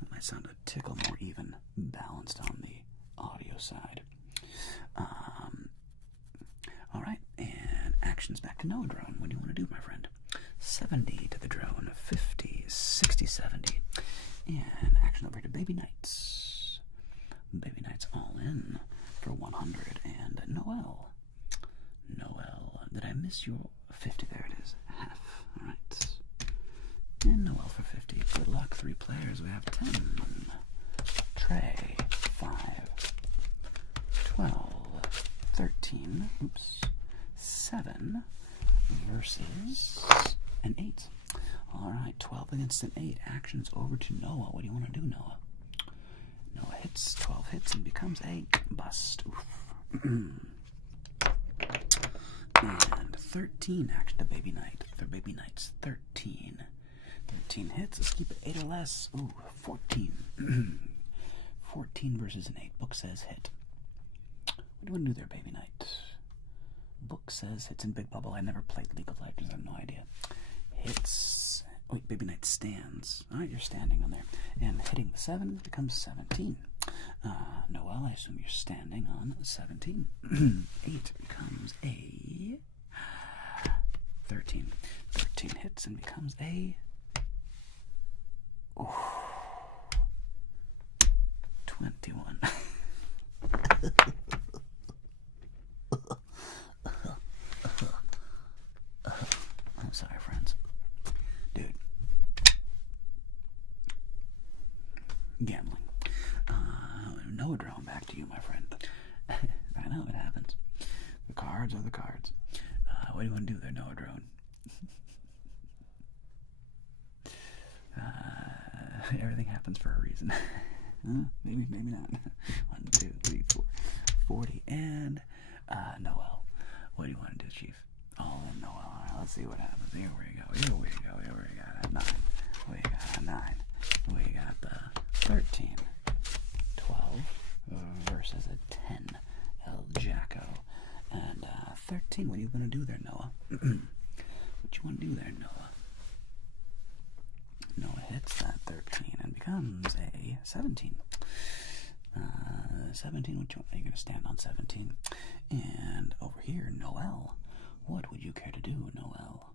That might sound a tickle more even, balanced on the audio side. All right, and actions back to Noah drone. What do you want to do, my friend? 70 to the drone, 50, 60, 70. And action over to Baby Knights. Baby Knights all in for 100. And Noel, did I miss your 50? There it is, half. All right. And Noel for 50. Good luck, 3 players. We have 10. Trey, 5. 12. 13. Oops. 7 versus an 8. All right, 12 against an 8. Actions over to Noah. What do you want to do, Noah? Noah hits. 12 hits and becomes a bust. Oof. And 13 action to Baby Knight. For Baby Knight's 13. 13 hits. Let's keep it 8 or less. Ooh, 14. 14 versus an 8. Book says hit. What do you want to do there, Baby Knight? Book says hits in Big Bubble. I never played League of Legends. I have no idea. Hits. Wait, Baby Knight stands. All right, you're standing on there. And hitting the 7 becomes 17. Noel, I assume you're standing on 17. 8 becomes a 13. 13 hits and becomes a 21. I'm sorry, friends. Dude. Gambling. Noah drone, back to you, my friend. I know, it happens. The cards are the cards. What do you want to do there, Noah drone? Everything happens for a reason. Maybe not. 1, 2, 3, 4, 40. And Noel. What do you want to do, Chief? Oh, Noel. All right, let's see what happens. Here we go. We got a 9. We got a 9. We got the 13. 12 versus a 10. El Jacko. And 13. What are you going to do there, Noah? What you want to do there, Noah? Noah hits that 13 and becomes a 17. 17, what you want? Are you going to stand on 17? And over here, Noel. What would you care to do, Noel?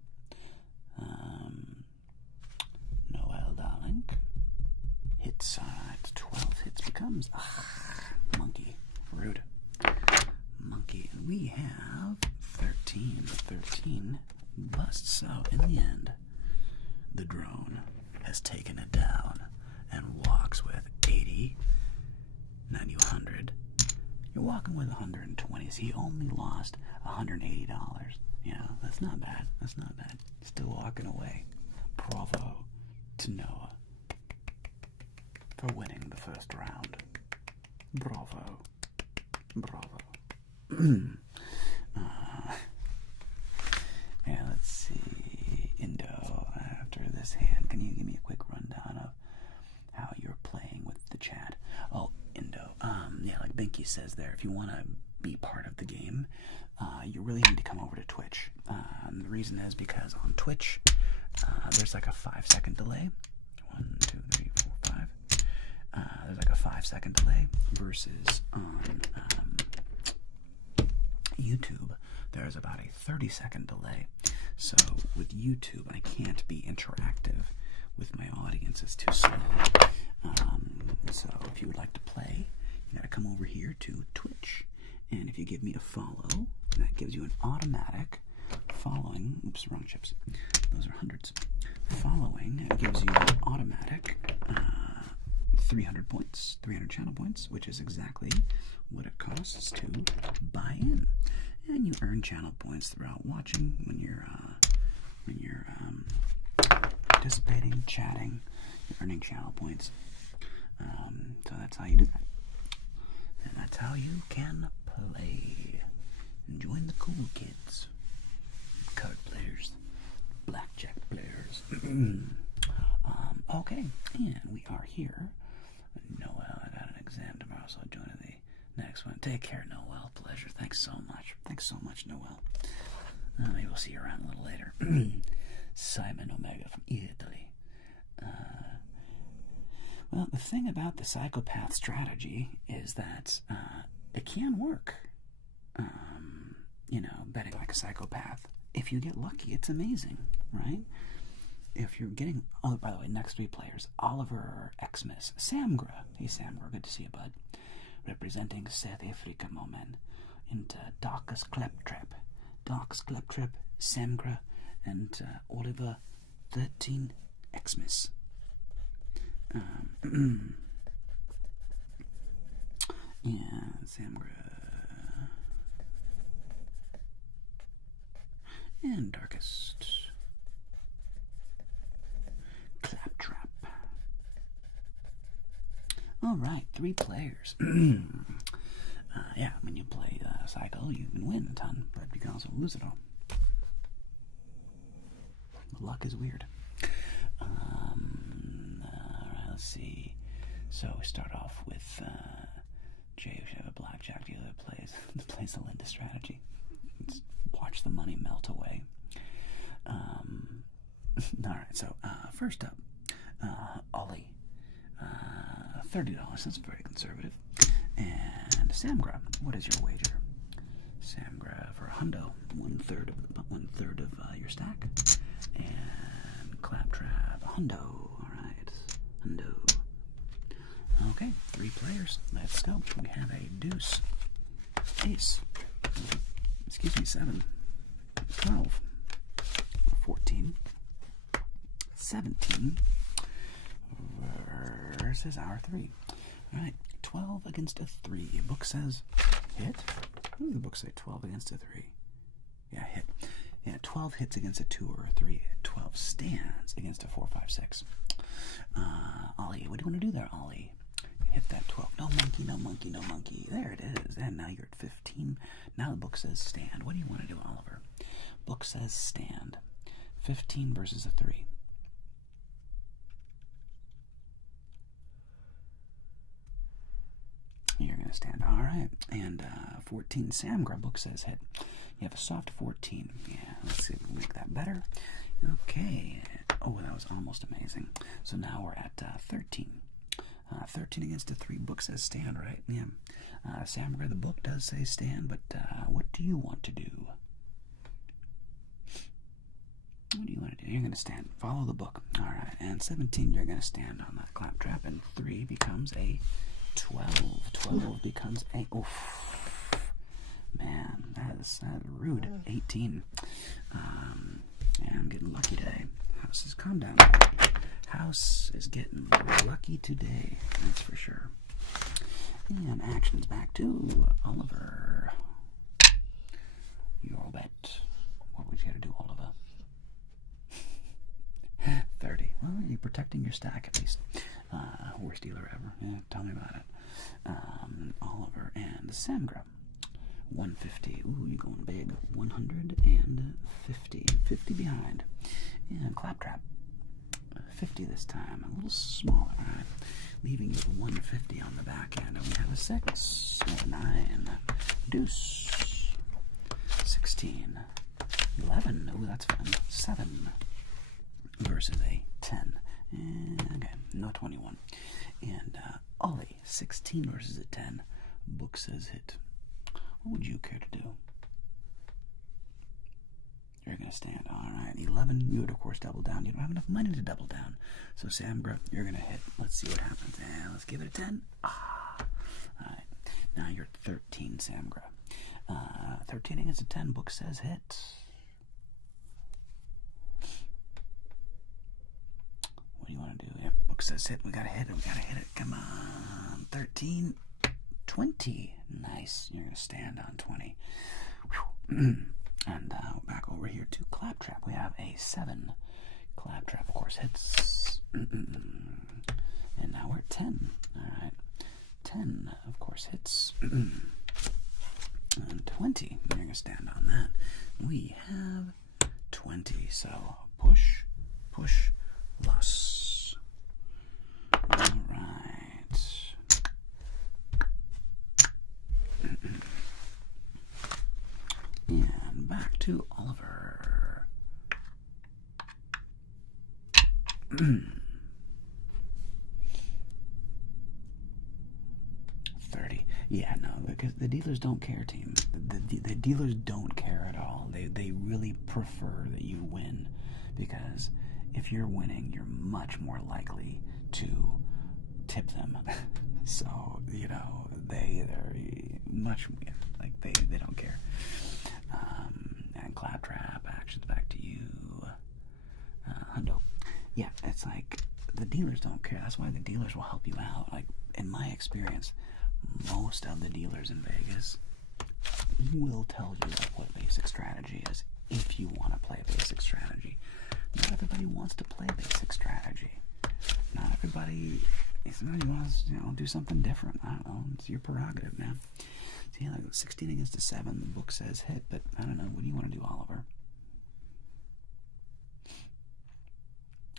Noel, darling. Hits, 12 hits becomes, monkey. Rude. Monkey. And we have 13. 13 busts. So, in the end, the drone has taken it down and walks with 80, 90, 100. You're walking with 120. So he only lost $180. Yeah, that's not bad. That's not bad. Still walking away. Bravo to Noah for winning the first round. Bravo. Yeah, let's see. Indo, after this hand, can you give me a quick rundown of how you're playing with the chat? Oh, Indo. Yeah, like Binky says there, if you want to be part of the game, you really need to come over to Twitch. The reason is because on Twitch, there's like a 5-second delay. 1, 2, 3, 4, 5. There's like a 5-second delay versus on YouTube, there's about a 30-second delay. So with YouTube, I can't be interactive with my audience. It's too slow. So if you would like to play, you gotta come over here to Twitch. And if you give me a follow, that gives you an automatic following. Oops, wrong chips. Those are hundreds. Following gives you an automatic 300 points, 300 channel points, which is exactly what it costs to buy in. And you earn channel points throughout watching when you're participating, chatting, you're earning channel points. So that's how you do that. And that's how you can play. And join the cool kids. Card players. Blackjack players. Okay, and we are here. Noel, I got an exam tomorrow, so I'll join the next one. Take care, Noel. Pleasure. Thanks so much. Thanks so much, Noel. Maybe we'll see you around a little later. Simon Omega from Italy. Well, the thing about the psychopath strategy is that it can work. Betting like a psychopath. If you get lucky, it's amazing, right? If you're getting... Oh, by the way, next 3 players. Oliver Xmas. Samgra. Hey, Samgra. Good to see you, bud. Representing South Africa, moment. Into Darkus Kleptrap. Darkus Kleptrap, Samgra, and Oliver 13 Xmas. Yeah, Samgra. And Darkest Claptrap. Alright, 3 players. Yeah, when you play Psycho, you can win a ton, but you can also lose it all. The luck is weird. Alright, let's see. So we start off with Jay, we have a blackjack dealer that plays the Linda strategy. Just watch the money melt away. Alright, so first up, Ollie. $30. That's very conservative. And Samgra, what is your wager? Samgra for a hundo, one third of your stack. And Claptrap, hundo. All right, hundo. Okay, 3 players. Let's go. We have a deuce, ace. Excuse me, 7, 12, 14, 17 versus our 3. All right. 12 against a 3. The book says hit. What does the book say? 12 against a 3. Yeah, hit. Yeah, 12 hits against a 2 or a 3. 12 stands against a 4, 5, 6. Ollie, what do you want to do there, Ollie? Hit that 12. No monkey, no monkey, no monkey. There it is. And now you're at 15. Now the book says stand. What do you want to do, Oliver? Book says stand. 15 versus a 3. You're going to stand. All right. And 14, Samgra, book says hit. You have a soft 14. Yeah, let's see if we can make that better. Okay. Oh, that was almost amazing. So now we're at 13. 13 against a 3. Book says stand, right? Yeah. Samgra, the book does say stand, but what do you want to do? What do you want to do? You're going to stand. Follow the book. All right. And 17, you're going to stand on that claptrap, and 3 becomes a 12. 12 becomes a... Oof. Man, that is rude. 18. Yeah, I'm getting lucky today. House is... Calm down. House is getting lucky today. That's for sure. And action's back to Oliver. Your bet. What would you got to do, Oliver? 30. Well, you're protecting your stack at least. Worst dealer ever. Yeah, tell me about it. Oliver and Samgra. 150. Ooh, you're going big. 150. 50 behind. And Claptrap. 50 this time. A little smaller. All right. Leaving you with 150 on the back end. And we have a 6. And a 9. Deuce. 16. 11. Ooh, that's fun. 7. Versus a 10. And, okay, no 21. And Ollie, 16 versus a 10. Book says hit. What would you care to do? You're going to stand. All right, 11. You would, of course, double down. You don't have enough money to double down. So, Samgra, you're going to hit. Let's see what happens. And let's give it a 10. Ah. All right. Now you're at 13, Samgra. 13 against a 10. Book says hit. What do you want to do? Yep, book says hit. We got to hit it. We got to hit it. Come on. 13. 20. Nice. You're going to stand on 20. And back over here to Claptrap. We have a 7. Claptrap, of course, hits. And now we're at 10. Alright. 10, of course, hits. And 20. We're going to stand on that. We have 20. So push, loss. Alright. And back to Oliver. 30. Yeah, no, because the dealers don't care, team. The dealers don't care at all. They really prefer that you win, because if you're winning, you're much more likely to tip them. So, you know, they're much, like, they don't care. And Claptrap, actions back to you. Hundo. Yeah, it's like, the dealers don't care. That's why the dealers will help you out. Like, in my experience, most of the dealers in Vegas will tell you what basic strategy is if you want to play basic strategy. Not everybody wants to play basic strategy. Not everybody wants to, do something different. I don't know. It's your prerogative, man. See, like 16 against a 7, the book says hit, but I don't know. What do you want to do, Oliver?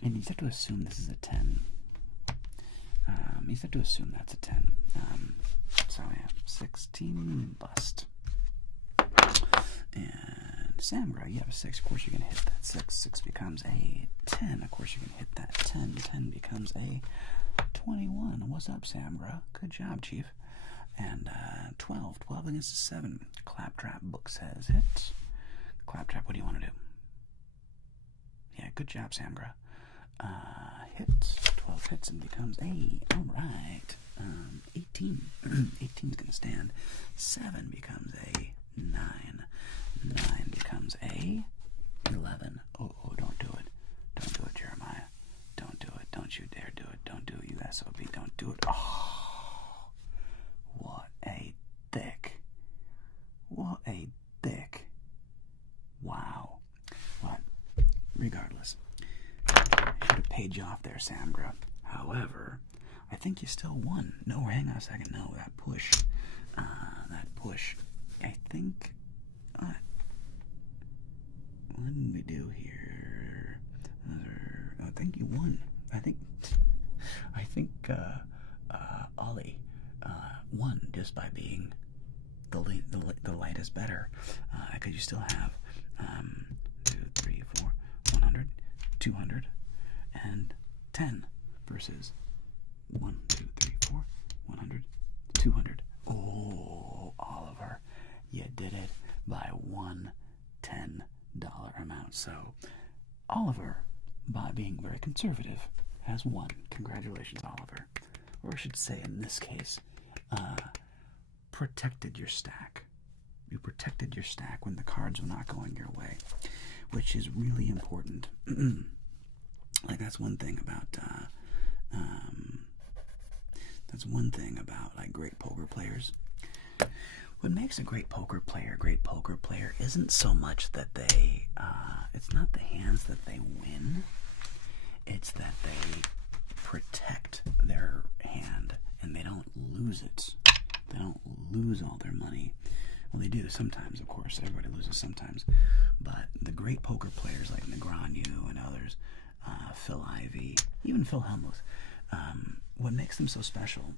And you just have to assume this is a 10. You just have to assume that's a 10. So yeah, 16 bust. And Samgra, you have a 6. Of course, you're going to hit that 6. 6 becomes a 10. Of course, you're going to hit that 10. 10 becomes a 21. What's up, Samgra? Good job, Chief. And 12. 12 against a 7. Claptrap, book says hit. Claptrap, what do you want to do? Yeah, good job, Samgra. Hits. 12 hits and becomes a. Alright. 18. 18 is going to stand. 7 becomes a 9. 9 becomes a 11. Oh, don't do it. Don't do it, Jeremiah. Don't do it. Don't you dare do it. Don't do it, you SOB. Don't do it. Oh, what a thick. What a thick. Wow. But, regardless, should have paid you off there, Samgra. However, I think you still won. No, hang on a second. No, that push. I think. What did we do here? I think you won. I think Ollie won just by being the light is better. Because you still have 2, 3, 4, 100, 200, and 10 versus 1, 2, 3, 4, 100, 200. Oh, Oliver, you did it by one $10 amount. So, Oliver, by being very conservative, has won. Congratulations, Oliver. Or I should say, in this case, protected your stack. You protected your stack when the cards were not going your way, which is really important. Like, that's one thing about like great poker players. What makes a great poker player isn't so much that they it's not the hands that they win, it's that they protect their hand and they don't lose it. They don't lose all their money. Well, they do sometimes, of course. Everybody loses sometimes. But the great poker players like Negreanu and others, Phil Ivey, even Phil Hellmuth, what makes them so special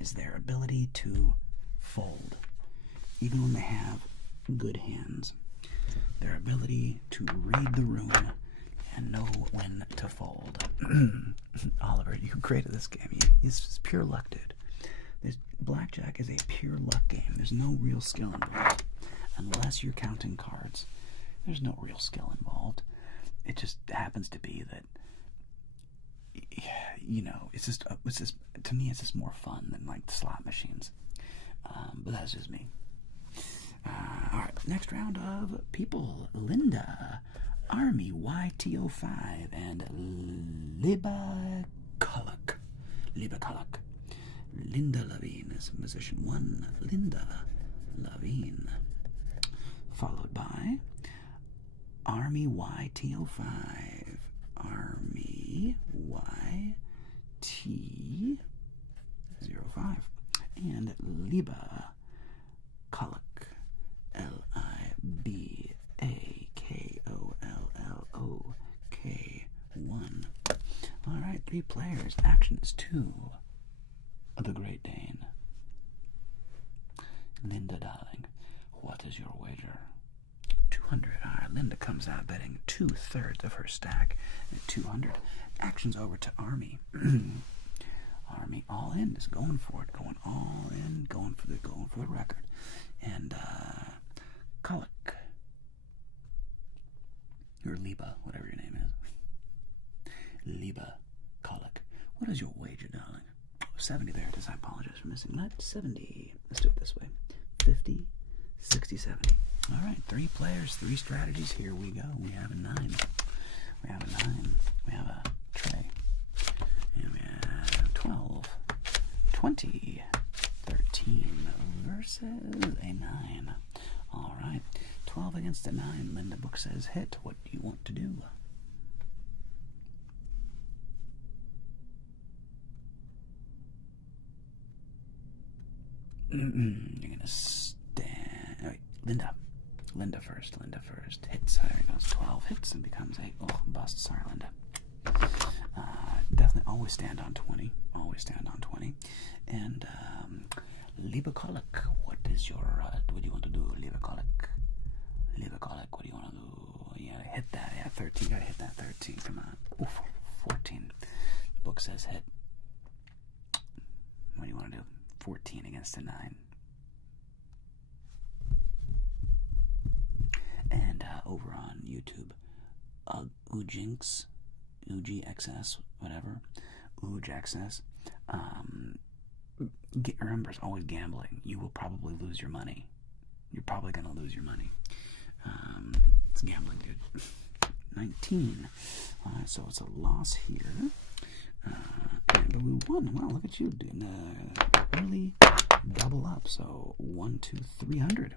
is their ability to fold, even when they have good hands. Their ability to read the room and know when to fold. Oliver, you created this game. It's pure luck, dude. Blackjack is a pure luck game. There's no real skill involved. Unless you're counting cards, there's no real skill involved. It just happens to be that, it's just to me, it's just more fun than like the slot machines. But that's just me. Alright, next round of people. Linda, Army, YTO5, and Liba Kulak. Linda Levine is in position 1. Linda Levine. Followed by Army YTO5. YT05. And Liba Kolok, LIBAKOLLOK1. Alright, 3 players. Action is 2 of the Great Dane. Linda, darling, what is your wager? 200. Alright, Linda comes out betting 2/3 of her stack at 200. Action's over to Army. Army all in, just going for it, going all in, going for the record. And Kolok, or Liba, whatever your name is. Liba Kolok, what is your wager, darling? 70 there it is. I apologize for missing that. 70. Let's do it this way. 50, 60, 70. All right, 3 players, 3 strategies. Here we go. We have a 9. We have a 9. We have a tray. And we have 12, 20, 13 versus a 9. All right, 12 against a 9. Linda Book says hit. What do you want to do? You're gonna stand. Wait, Linda first. Hits. There goes 12 hits and becomes a bust. Sorry, Linda. Definitely always stand on 20. And Liba Kolok, what is your? What do you want to do, Liba Kolok? What do you want to do? You gotta hit that. Yeah, 13. Gotta hit that 13. Come on. Oof, 14. Book says hit. What do you want to do? 14 against a 9. And over on YouTube, Ujinx, UGXS, whatever, UGXS, remember, it's always gambling. You will probably lose your money. You're probably going to lose your money. It's gambling, dude. 19. Alright, so it's a loss here. But we won. Wow, look at you doing early double up. So 1, 2, 300.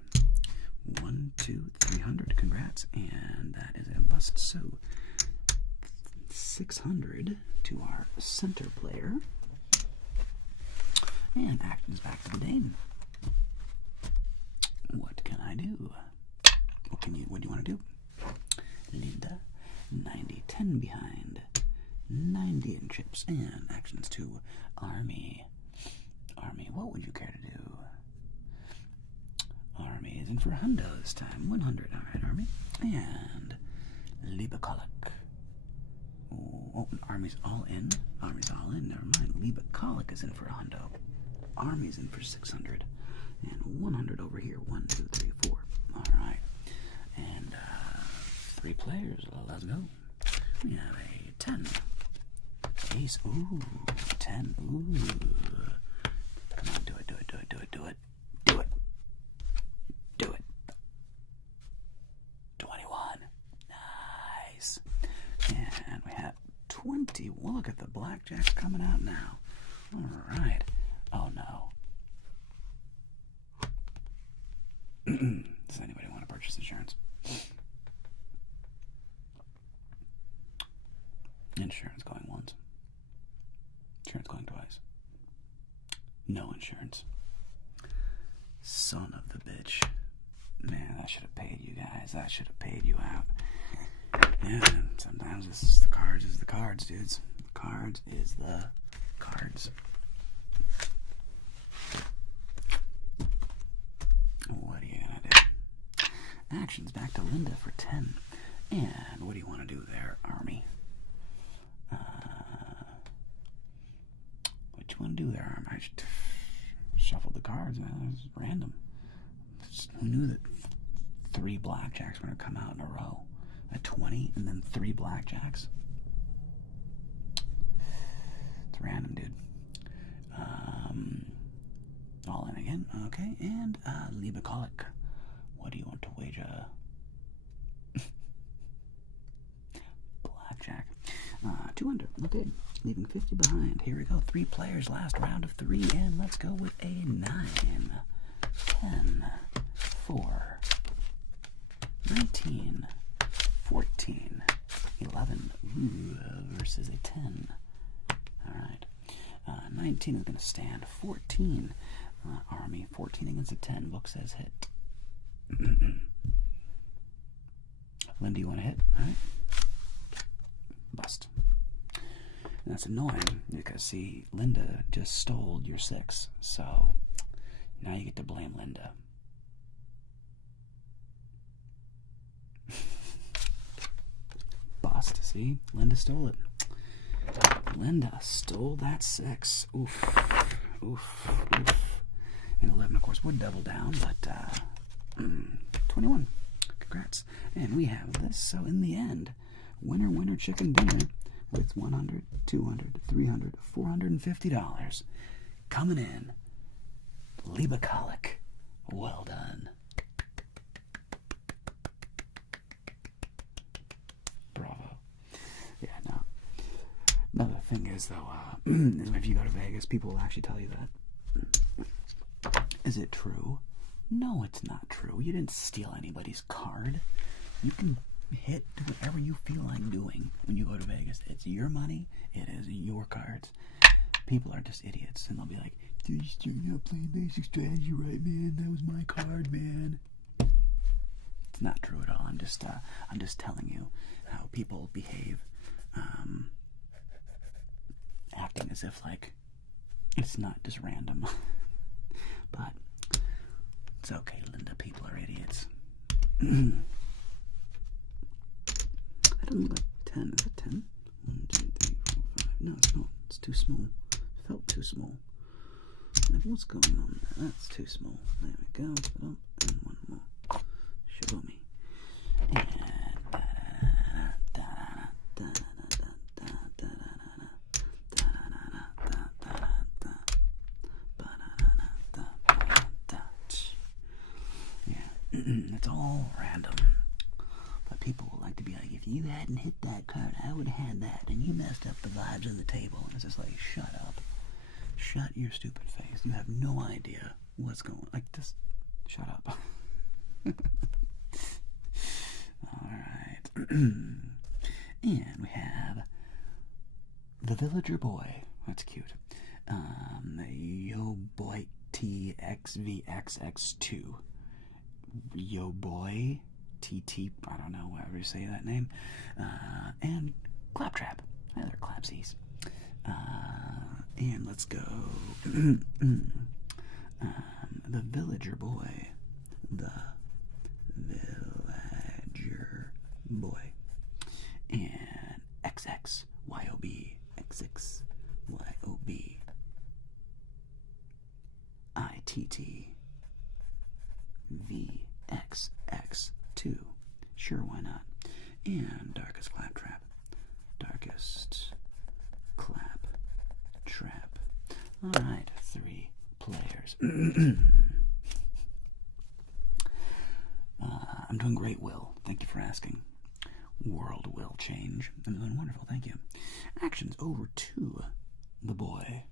1, 2, 300. Congrats. And that is a bust. So 600 to our center player. And action is back to the Dane. What can I do? What do you want to do? Linda, 90, 10 behind. 90 in chips, and actions to Army. Army, what would you care to do? Army is in for hundo this time. 100. All right, Army. And Liba Kolok. Oh, Army's all in. Army's all in. Never mind. Liba Kolok is in for a hundo. Army's in for 600. And 100 over here. 1, 2, 3, 4. All right. And 3 players. Let's go. We have a 10. Ace, ooh, 10, ooh. Come on, do it. 21. Nice. And we have 20. Well, look at the blackjacks coming out now. All right. Oh, no. Does anybody want to purchase insurance? Insurance going once. Insurance going twice. No insurance. Son of the bitch. Man, that should have paid you guys. That should have paid you out. Yeah, sometimes this is the cards dudes. The cards is the cards. What are you gonna do? Action's back to Linda for 10. And what do you want to do there, Army? What you want to do there, Army? I just shuffled the cards, man. It was random. Who knew that 3 blackjacks were going to come out in a row? At 20 and then 3 blackjacks? It's random, dude. All in again. Okay, and Liba Kolok. What do you want to wager? Blackjack. 200. Okay, leaving 50 behind. Here we go. 3 players, last round of 3, and let's go with a 9. 10, 4, 19, 14, 11, versus a 10. 19 is going to stand. 14, Army. 14 against a 10. Book says hit. Linda, you want to hit? All right. Bust. And that's annoying because, see, Linda just stole your 6. So now you get to blame Linda. Bust. See? Linda stole it. Linda stole that 6. Oof. Oof. Oof. And 11, of course, would double down, but 21. Congrats. And we have this. So in the end, winner, winner, chicken dinner with $100, $200, $300, $450 coming in. Liebecolic. Well done. Bravo. Yeah, no. Another thing is, though, is if you go to Vegas, people will actually tell you that. Is it true? No, it's not true. You didn't steal anybody's card. You can hit whatever you feel like doing when you go to Vegas. It's your money. It is your cards. People are just idiots, and they'll be like, "Dude, you're not playing basic strategy right, man. That was my card, man." It's not true at all. I'm just telling you how people behave, acting as if like it's not just random. But it's okay, Linda. People are idiots. That doesn't look like 10. Is it 10? 1, 2, 3, 4, 5. No, it's not. It's too small. It felt too small. Like, what's going on there? That's too small. There we go. Put up and one more. Show me. And it's all random. But people will like to be like, if you hadn't hit that card, I would have had that, and you messed up the vibes on the table. And it's just like, shut up. Shut your stupid face. You have no idea what's going on. Like, just shut up. Alright. And we have the Villager Boy. That's cute. Yo Boy TXVXX2. Yo Boy TT, I don't know, however you say that name. And Claptrap. They're clapsies. And let's go. The Villager Boy. The Villager Boy. And XXYOB. XXYOB. ITT. VXX2. Sure, why not? And Darkest Claptrap. Darkest Clap Trap. Alright, 3 players. I'm doing great, Will. Thank you for asking. World will change. I'm doing wonderful, thank you. Actions over to the boy.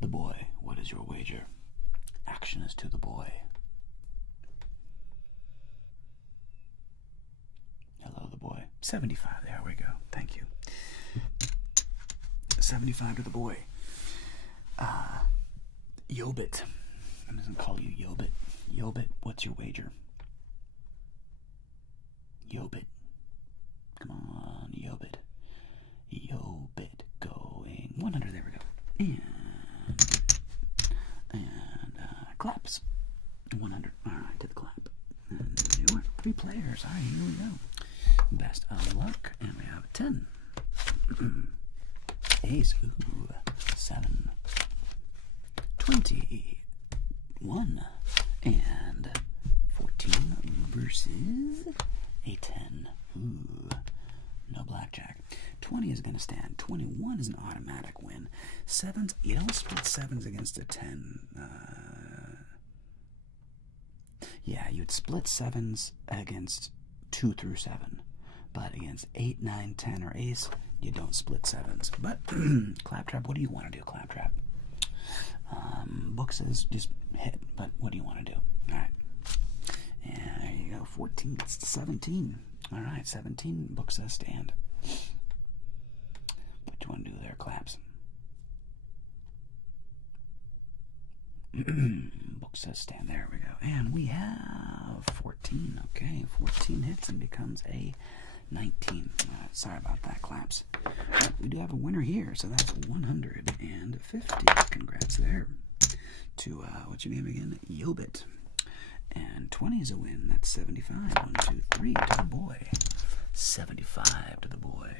The boy, what is your wager? Action is to the boy. Hello, the boy. 75, there we go. Thank you. 75 to the boy. Yobit. I'm just gonna call you Yobit. Yobit, what's your wager? Yobit. Come on, Yobit. Yobit going 100, there we go. And claps. 100. Alright, to the clap. And there you are. 3 players. Alright, here we go. Best of luck. And we have 10. Ace. Ooh. 7. 21. And 14 versus a 10. Ooh. No blackjack. 20 is going to stand. 21 is an automatic win. 7s, you don't split 7s against a 10. Yeah, you'd split 7s against 2 through 7. But against 8, 9, 10, or ace, you don't split 7s. But, Claptrap, what do you want to do, Claptrap? Book says just hit, but what do you want to do? Alright. And there you go, 14, it's 17. Alright, 17, book says stand. What do you want to do there, Claps? says stand. There we go. And we have 14. Okay, 14 hits and becomes a 19. Sorry about that, claps. But we do have a winner here, so that's 150. Congrats there to, what's your name again? Yobit. And 20 is a win. That's 75. 1, 2, 3 to the boy. 75 to the boy.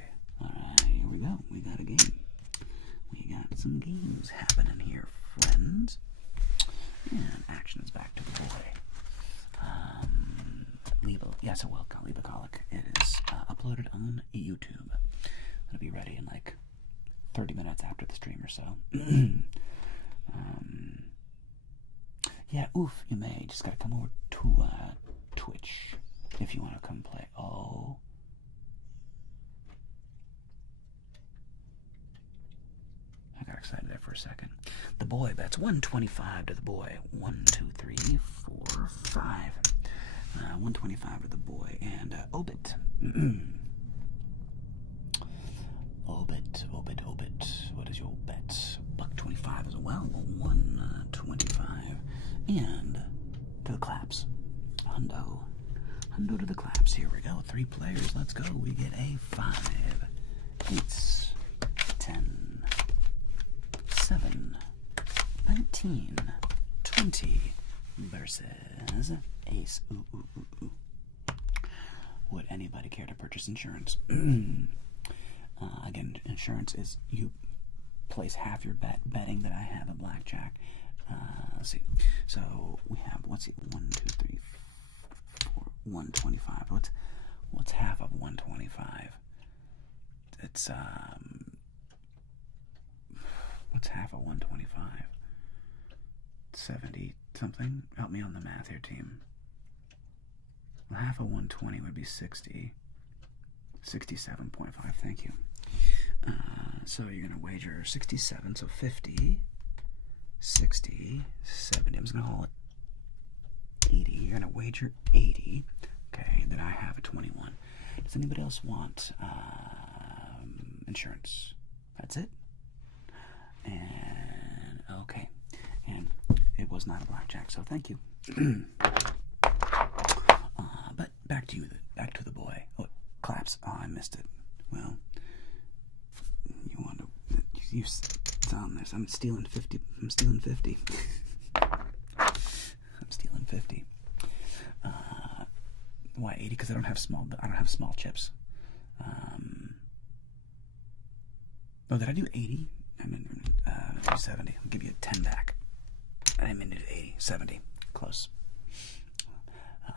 Alright, here we go. We got a game. We got some games happening here, friends. And action is back to the boy. Yes, it will. Libacolic. It is uploaded on YouTube. It'll be ready in like 30 minutes after the stream or so. Yeah, oof, you may. Just gotta come over to Twitch if you want to come play. Oh. I got excited there for a second. The boy bets 125 to the boy. 1, 2, 3, 4, 5. 125 to the boy. And Obit. Obit. What is your bet? $1.25 as well. 125. And to the claps. Hundo to the claps. Here we go. 3 players. Let's go. We get a 5. 8, 10, 7, 19, 20 versus ace. Ooh. Would anybody care to purchase insurance? Again, insurance is you place half your betting that I have at Blackjack. Let's see. So we have, let's see, 1, 2, 3, 4, 125. What's half of 125? It's what's half of 125? 70 something. Help me on the math here, team. Well, half of 120 would be 60. 67.5. Thank you. So you're gonna wager 67. So 50, 60, 70. I'm just gonna call it 80. You're gonna wager 80. Okay. Then I have a 21. Does anybody else want insurance? That's it. And okay. And it was not a blackjack. So thank you. But back to you. Back to the boy. Oh, claps. Oh, I missed it. Well, you want to? It's on this. I'm stealing 50. I'm stealing 50. I'm stealing 50. Why 80? Because I don't have small. I don't have small chips. Oh, did I do 80? I meant 70. I'll give you a 10 back. I didn't mean to do 80. 70. Close.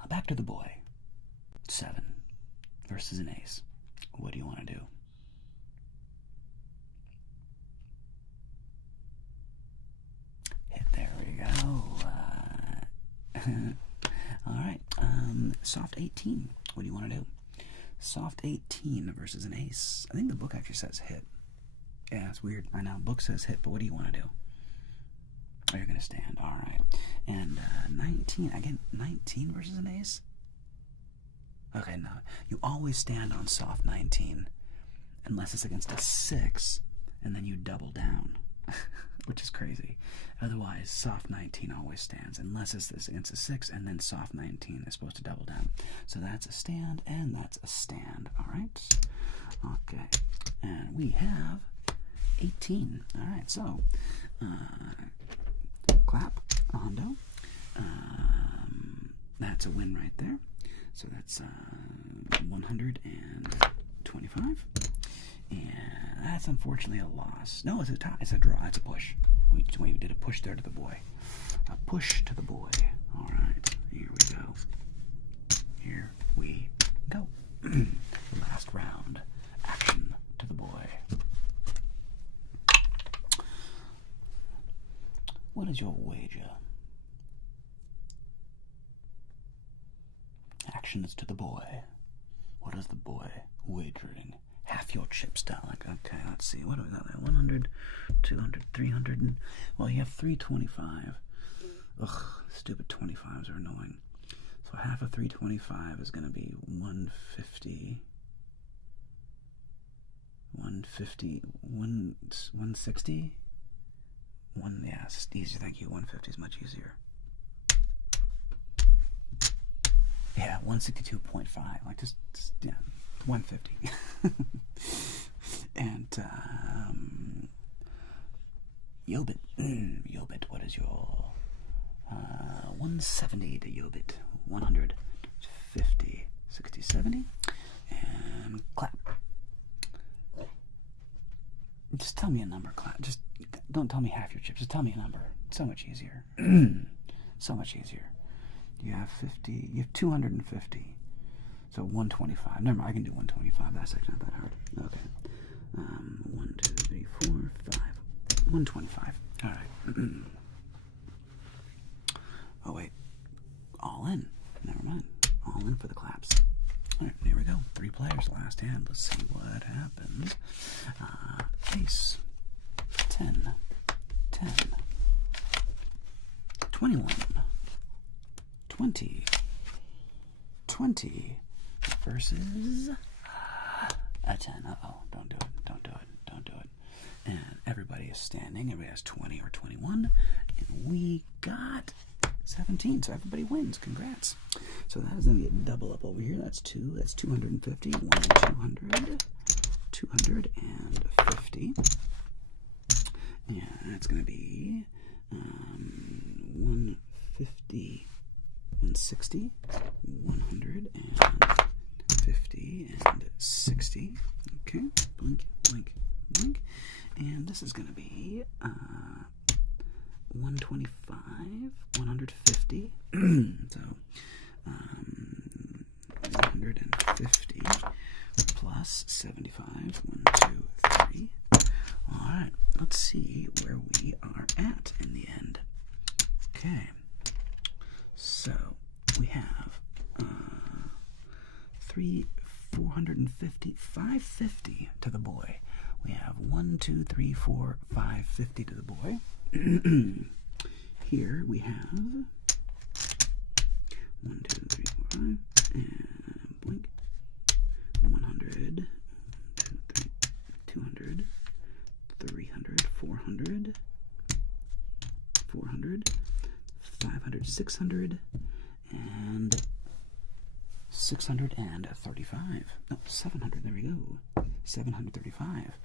Back to the boy. 7 versus an ace. What do you want to do? Hit. There we go. All right. Soft 18. What do you want to do? Soft 18 versus an ace. I think the book actually says hit. Yeah, it's weird. I know. Book says hit, but what do you want to do? Oh, you're going to stand. All right. And 19. Again, 19 versus an ace? Okay, no. You always stand on soft 19 unless it's against a 6, and then you double down, which is crazy. Otherwise, soft 19 always stands unless it's against a 6, and then soft 19 is supposed to double down. So that's a stand, and that's a stand. All right? Okay. And we have 18. All right, so clap, Hondo. That's a win right there. So that's 125. And that's unfortunately a loss. No, it's a tie. It's a draw. It's a push. We did a push there to the boy. A push to the boy. All right. Here we go. Here we go. Last round. Action to the boy. What is your wager? Action is to the boy. What is the boy wagering? Half your chips down. Like, okay, let's see. What do we got there? 100, 200, 300. Well, you have 325. Ugh, stupid 25s are annoying. So half of 325 is going to be 150. 150. 160? Yeah, it's easy. Thank you. 150 is much easier. 162.5. Like just yeah, 150. And Yobit, Yobit, what is your 170 to Yobit? 150, 60, 70, and clap. Just tell me a number, clap. Just don't tell me half your chips. Just tell me a number. It's so much easier. So much easier. You have 50. You have 250. So 125. Never mind. I can do 125. That's actually not that hard. Okay. 1, 2, 3, 4, 5. 125. All right. Oh wait. All in. Never mind. All in for the claps. All right. Here we go. 3 players. Last hand. Let's see what happens. Ace. 10. 10. 21. 20. 20. Versus a 10. Uh-oh. Don't do it. Don't do it. Don't do it. And everybody is standing. Everybody has 20 or 21. And we got 17. So everybody wins. Congrats. So that is going to be a double up over here. That's 2. That's 250. 1, 200. 250. And that's going to be 150. 160. 150 and 60. Okay, blink, blink, blink. And this is going to be 125, 150. So 150 plus 75. 1, 2, 3. All right, let's see where we are at in the end. Okay, so we have 450, 550 to the boy. We have 1, 2, 3, 4, 550 to the boy. Here we have 1, 2, 3, 4, 5, and blink. 100, 2, 3, 200, 300, 400, 400, 500, 600, and 635. No, 700. There we go. 735.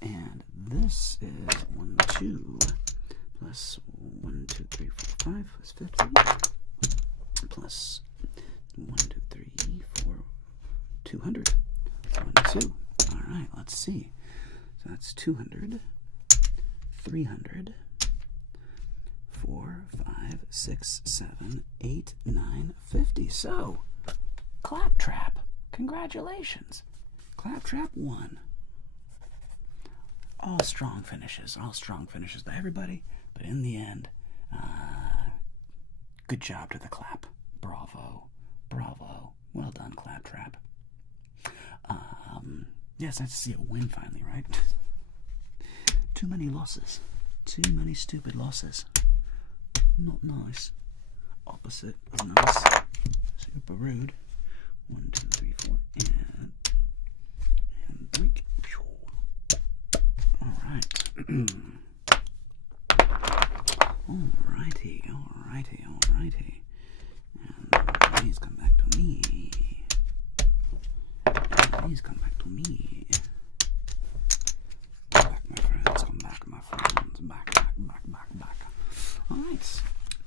And this is 1, 2 plus 1, 2, 3, 4, 5 plus 50 plus 1, 2, 3, 4, 200. 1, 2. All right, let's see. So that's 200, 300, 4, 5, 6, 7, 8, 9, 50. So, Claptrap, congratulations. Claptrap won. All strong finishes by everybody. But in the end, good job to the clap. Bravo. Bravo. Well done, Claptrap. Yes, nice to see a win finally, right? Too many losses. Too many stupid losses. Not nice. Opposite of nice. Super rude. 1, 2, 3, 4, and blink. Alright. Alrighty. And please come back to me. Back, my friends. Come back, my friends. Back. Alright.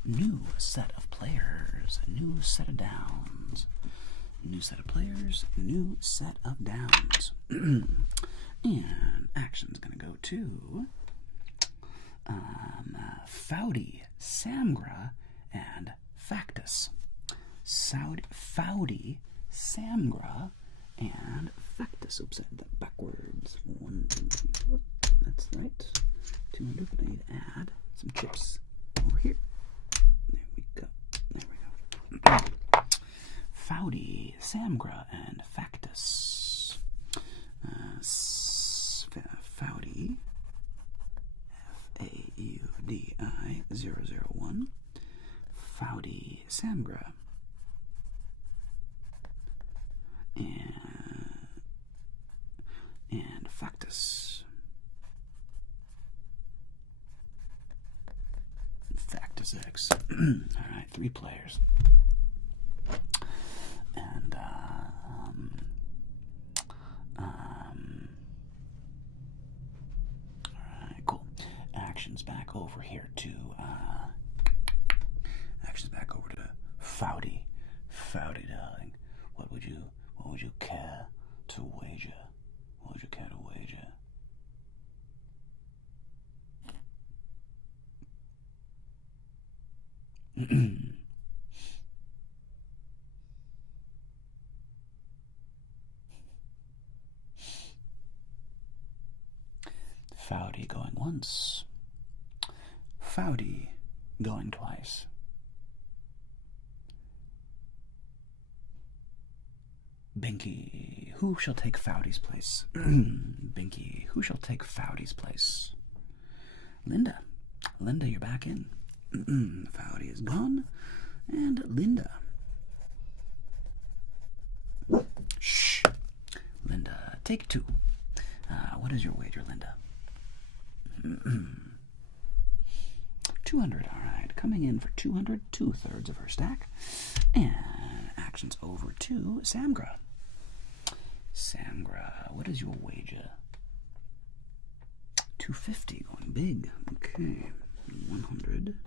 New set of players. New set of downs. New set of players. New set of downs. And action's gonna go to Foudy, Samgra, and Factus. Foudy, Samgra, and Factus. Oops, I had that backwards. 1, 2, 3, 4. That's right. 200, but I need to add some chips over here. There we go. Foudy, Samgra, and Factus. Foudy, Faudi 001. Foudy, Samgra. And Factus. Factus X. Alright, 3 players. over here to actions back over to Foudy. Foudy, darling. What would you care to wager? What would you care to wager? Foudy going once. Foudy going twice. Binky, who shall take Foudy's place? Binky, who shall take Foudy's place? Linda. Linda, you're back in. Foudy is gone. And Linda. Shh. Linda, take 2. What is your wager, Linda? 200, all right. Coming in for 200, 2/3 of her stack. And actions over to Samgra. Samgra, what is your wager? 250, going big. Okay. 100.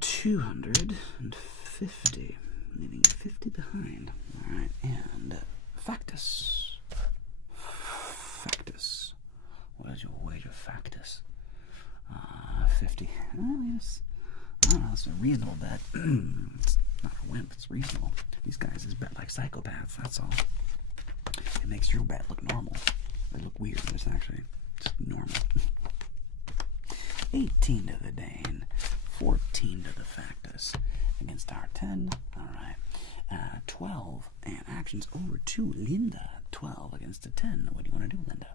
250. Leaving 50 behind. All right. And Factus. Factus. What is your wager, Factus? 50. Yes. I don't know, it's a reasonable bet. It's not a wimp, it's reasonable. These guys just bet like psychopaths, that's all. It makes your bet look normal. They look weird, but it's actually just normal. 18 to the Dane, 14 to the Factus against our 10. Alright. 12 and actions over to Linda. 12 against a 10. What do you want to do, Linda?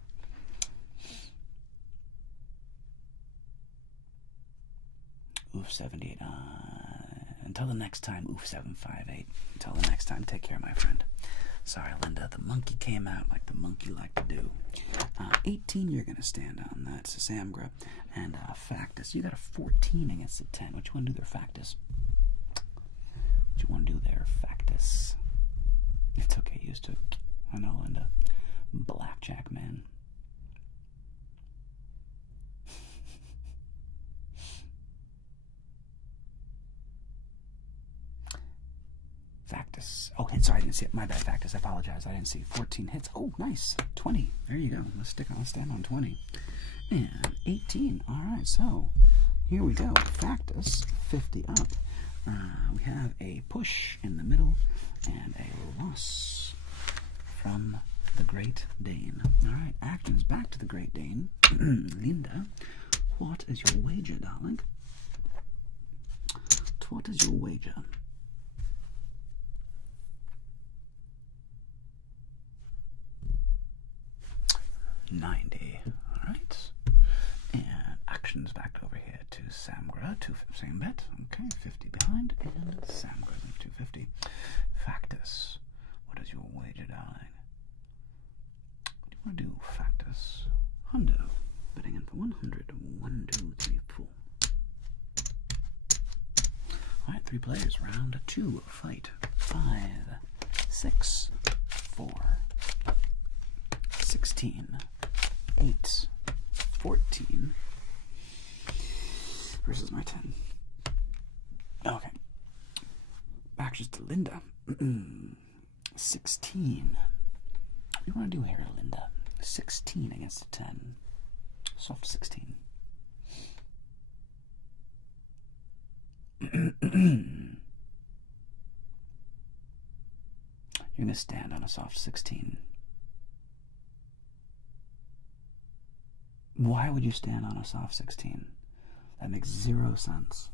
Oof, 78. Until the next time, oof, 758. Until the next time, take care, my friend. Sorry, Linda, the monkey came out like the monkey like to do. 18, you're going to stand on. That's Samgra. And Factus, you got a 14 against a 10. What you want to do there, Factus? What you want to do there, Factus? It's okay, used to. I know, Linda. Blackjack, man. Factus. Okay, sorry, I didn't see it. My bad, Factus. I apologize. I didn't see 14 hits. Oh, nice. 20. There you go. Let's stand on 20. And 18. All right, so here we go. Factus, 50 up. We have a push in the middle and a loss from the Great Dane. All right, actions back to the Great Dane. Linda, what is your wager, darling? What is your wager? 90. All right. And actions back over here to Samgra. Same bet. Okay, 50 behind. And Samgra, 250. Factus. What is your wager, darling? What do you want to do, Factus? Hundo. Betting in for 100. 1, 2, 3, 4. All right, 3 players. Round 2. Fight. 5, 6, 4, 16, 8, 14 versus my 10. Okay. Actions to Linda. 16. What do you want to do here, Linda? 16 against a 10. Soft 16. You're going to stand on a soft 16. Why would you stand on a soft 16? That makes 0 sense.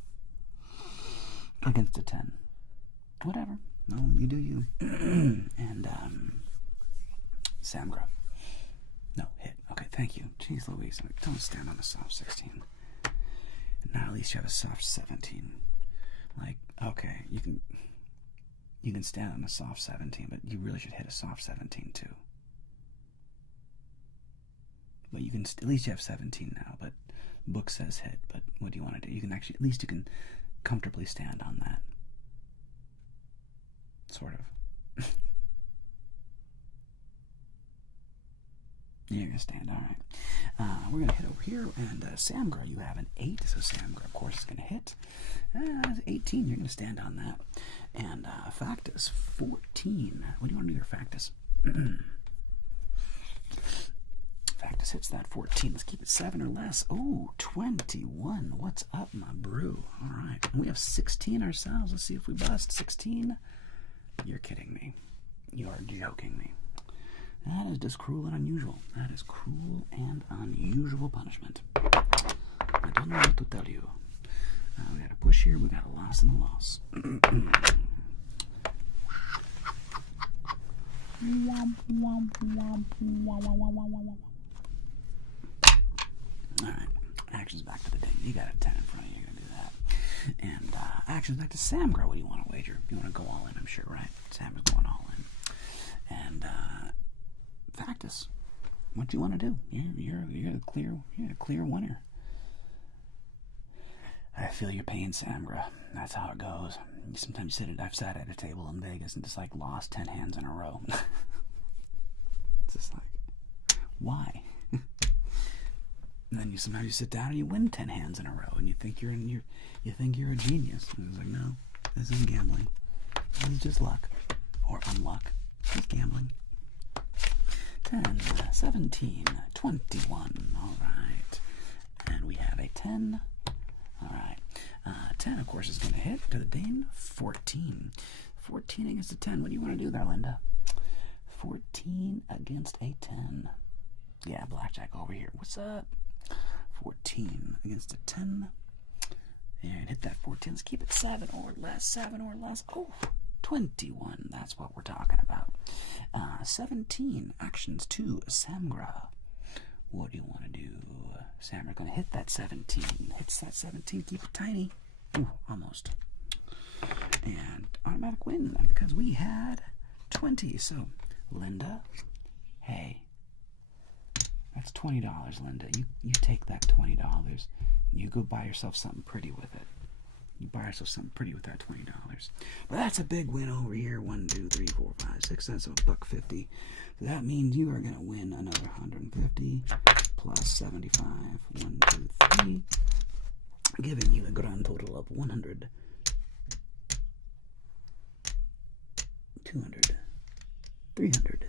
Against a 10. Whatever. No, you do you. And, Samgra. No, hit. Okay, thank you. Jeez Louise, don't stand on a soft 16. Now at least you have a soft 17. Like, okay, you can stand on a soft 17, but you really should hit a soft 17 too. But you can, at least you have 17 now, but book says hit, but what do you want to do? You can actually, at least you can comfortably stand on that. Sort of. You're going to stand, all right. We're going to hit over here, and Samgra, you have an 8, so Samgra, of course, is going to hit. 18, you're going to stand on that. And Factus, 14. What do you want to do there, Factus? Factus hits that 14. Let's keep it 7 or less. Oh, 21. What's up, my brew? All right. We have 16 ourselves. Let's see if we bust. 16? You're kidding me. You are joking me. That is just cruel and unusual. That is cruel and unusual punishment. I don't know what to tell you. We got a push here. We got a loss and a loss. Alright. Actions back to the ding. You got a 10 in front of you. You're going to do that. And actions back to Samgra. What do you want to wager? You want to go all in, I'm sure, right? Samgra's going all in. And Factus, what do you want to do? You're the clear winner. I feel your pain, Samgra. That's how it goes. Sometimes I've sat at a table in Vegas and just like lost 10 hands in a row. It's just like, why? And then sometimes you sit down and you win 10 hands in a row, and you think you're a genius. And it's like, no, this isn't gambling. This is just luck or unluck. It's gambling. 10, 17, 21. All right, and we have a 10. All right, 10 of course is going to hit to the Dane. 14. 14 against a 10. What do you want to do there, Linda? 14 against a 10. Yeah, Blackjack over here. What's up? 14 against a 10. And hit that 14. Let's keep it 7 or less. 7 or less. Oh, 21. That's what we're talking about. 17. Actions to Samgra. What do you want to do? Samgra's going to hit that 17. Hits that 17. Keep it tiny. Ooh, almost. And automatic win because we had 20. So, Linda, hey, that's $20, Linda. You take that $20 and you go buy yourself something pretty with it. You buy yourself something pretty with that $20. But that's a big win over here. 1, 2, 3, 4, 5, 6. That's $1.50. So that means you are going to win another 150 plus 75. 1, 2, 3. Giving you a grand total of 100, 200, 300,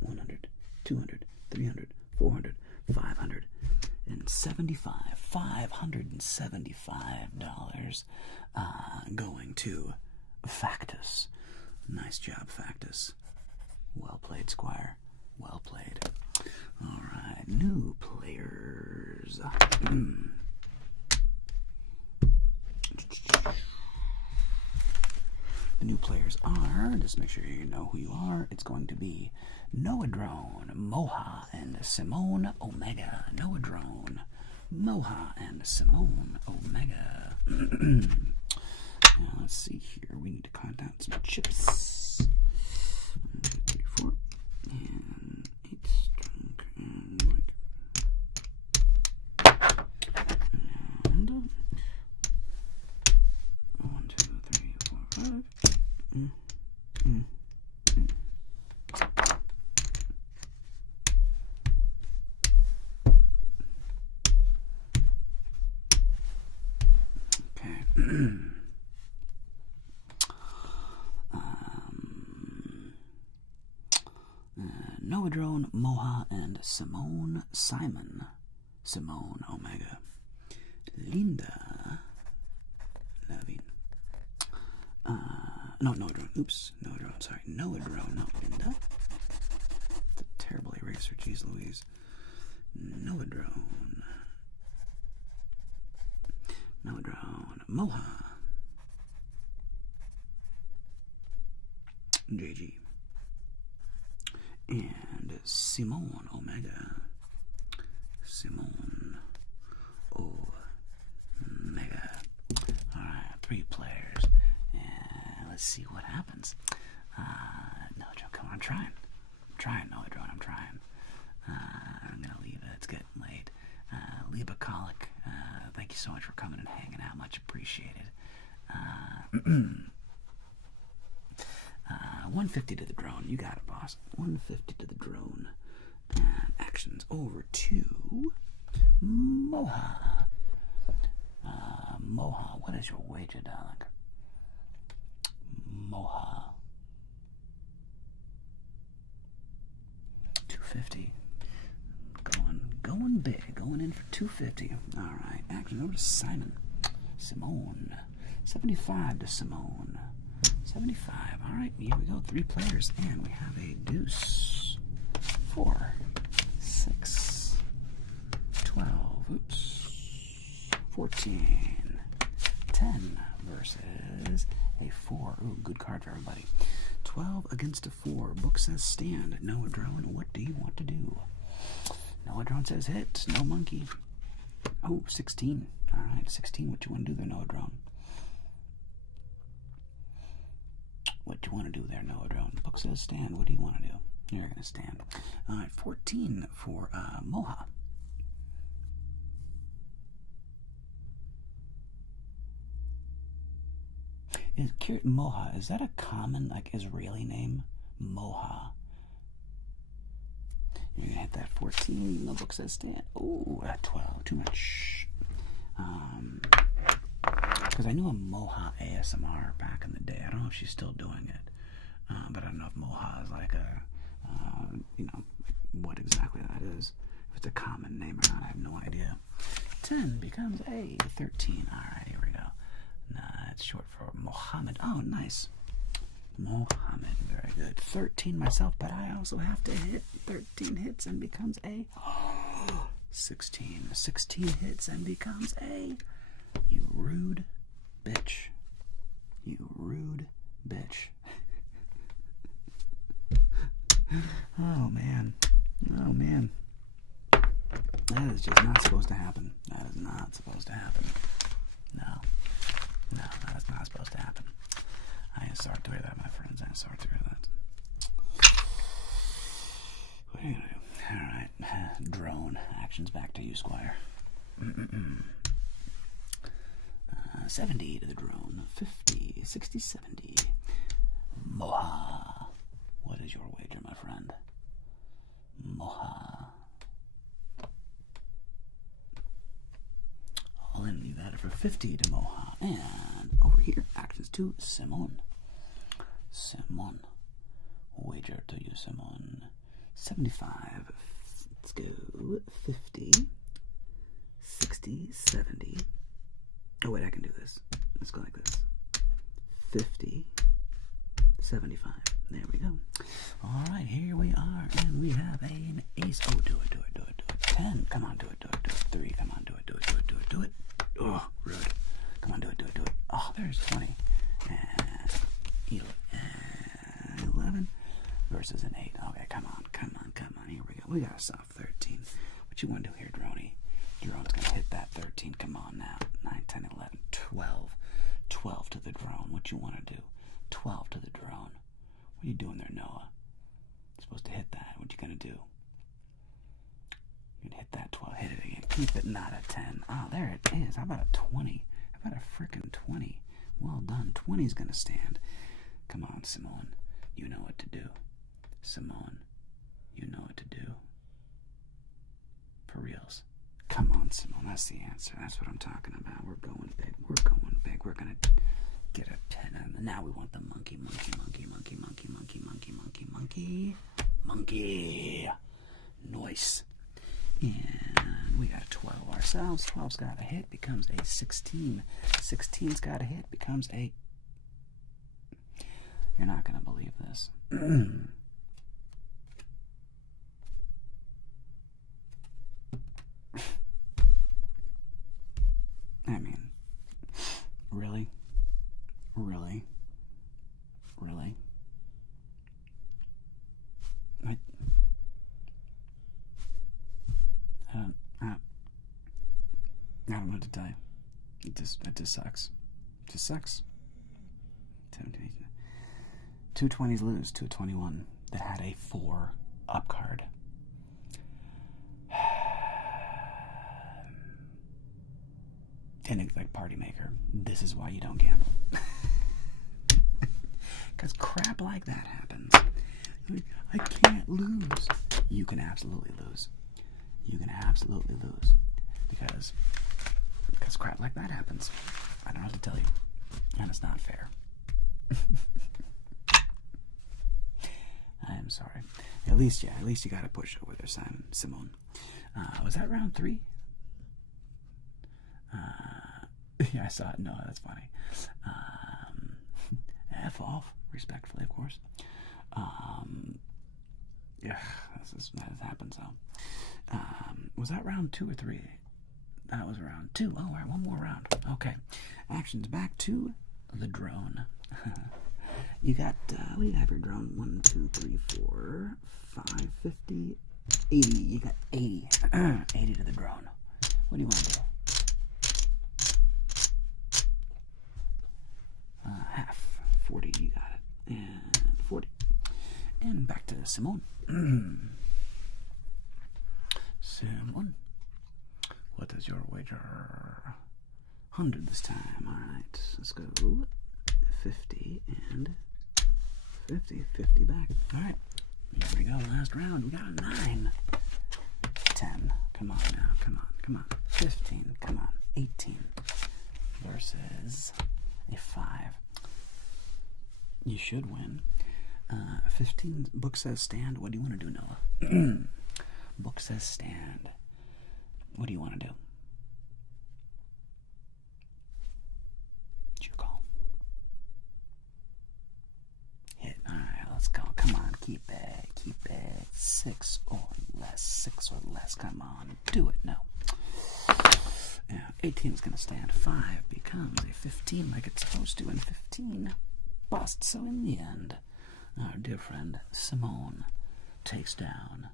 100, 200, 300, 400, 575. $575 going to Factus. Nice job, Factus. Well played, Squire. Well played. All right, new players. The new players are, just make sure you know who you are. It's going to be Noadrone, Moha, and Simone Omega. Noadrone, Moha, and Simone Omega. Now, let's see here. We need to count out some chips. 1, 2, 3, 4, and 8 strong and white. And 1, 2, 3, 4, 5. Okay. Noadrone, Moha, and Simone Simon. Simone Omega. Linda Lavin. No, Noadrone. Oops. Noadrone, sorry. Noadrone, not Linda. The terrible eraser, geez Louise. Noadrone. Noadrone. Moha. JG. And Simone Omega. Simone Omega. Alright, 3 players. And let's see what happens. Noadrone, come on, I'm trying. Noadrone, I'm trying. I'm gonna leave it. It's getting late. Liba Colic, thank you so much for coming and hanging out. Much appreciated. 150 to the drone. You got it, boss. 150 to the drone. And actions over to Moha. Moha, what is your wager, darling? Moha. 250. Going big. Going in for 250. All right. Action over to Simon. Simone. 75 to Simone. 75. All right. Here we go. 3 players. And we have a deuce. 4. 6. 12. Oops. 14. 10 versus a 4. Ooh, good card for everybody. 12 against a 4. Book says stand. Noah Drone, what do you want to do? Noah Drone says hit. No monkey. Oh, 16. All right, 16. What you want to do there, Noah Drone? What you want to do there, Noah Drone? Book says stand. What do you want to do? You're going to stand. All right, 14 for Moha. Moha, is that a common, like, Israeli name? Moha. You're going to hit that 14. The book says stand. Oh, 12. Too much. Because I knew a Moha ASMR back in the day. I don't know if she's still doing it. But I don't know if Moha is like a, what exactly that is. If it's a common name or not, I have no idea. 10 becomes a 13. All right, here we go. It's short for Mohammed. Oh, nice. Mohammed, very good. 13 myself, but I also have to hit 13 hits and becomes a 16. 16 hits and becomes a, you rude bitch. You rude bitch. Oh, man. Oh, man. That is just not supposed to happen. That is not supposed to happen. No. No, that's not supposed to happen. I am sorry to hear that, my friends. I am sorry to hear that. What are you going to do? Alright. Drone. Actions back to you, Squire. 70 to the drone. 50, 60, 70. Moha. What is your wager, my friend? Moha. All in, you got it for 50 to Moha. And over here, actions to Simone. Simone. Wager to you, Simone. 75. Let's go. 50. 60. 70. Oh, wait, I can do this. Let's go like this. 50. 75. There we go. All right, here we are. And we have an ace. Oh, do it, do it, do it, do it. 10. Come on, do it, do it, do it. 3. Come on, do it, do it, do it, do it, do it. Oh, rude. Come on, do it, do it, do it. Oh, there's 20. And 11 versus an 8. Okay, come on, come on, come on. Here we go. We got a soft 13. What you want to do here, Droney? Drone's going to hit that 13. Come on now. 9, 10, 11, 12. 12 to the drone. What you want to do? 12 to the drone. What are you doing there, Noah? You're supposed to hit that. What you going to do? You're going to hit that 12. Hit it again. Keep it not a 10. Oh, there it is. How about a 20? How about a frickin' 20? Well done. 20's going to stand. Come on, Simone. You know what to do. Simone, you know what to do. For reals. Come on, Simone. That's the answer. That's what I'm talking about. We're going big. We're going big. We're going to get a 10. And now we want the monkey, monkey, monkey, monkey, monkey, monkey, monkey, monkey, monkey, monkey. Nice. And we got a 12 ourselves. 12's got a hit, becomes a 16. 16's got a hit, becomes a... You're not going to believe this. I mean, really? Really? Really? I don't know what to tell you. It just sucks. It just sucks. 2 20s lose to a 21 that had a 4 up card. And it's like Party Maker. This is why you don't gamble. Because crap like that happens. I can't lose. You can absolutely lose. You can absolutely lose. Because crap like that happens. I don't know what to tell you. And it's not fair. I am sorry. At least you got to push over there, Simone. Was that round 3? Yeah, I saw it. No, that's funny. F off, respectfully, of course. Yeah, that happens, though. Was that round 2 or 3? That was round 2. Oh, all right, one more round. Okay. Actions back to the drone. You got, what do you have your drone? 1, 2, 3, 4, 5, 50, 80. You got 80. 80 to the drone. What do you want to do? Half. 40, you got it. And 40. And back to Simone. Simone. What is your wager? 100 this time. Alright, let's go 50 and 50. 50 back. Alright, here we go. Last round. We got a 9. 10. Come on now. Come on. 15. Come on. 18. Versus a 5. You should win. 15. Book says stand. What do you want to do, Noah? Book says stand. What do you want to do? It's your call. Hit. Alright, let's go. Come on, keep it. 6 or less. Come on, do it. No. Yeah, 18 is going to stand. 5 becomes a 15 like it's supposed to, and 15 busts. So in the end, our dear friend Simone takes down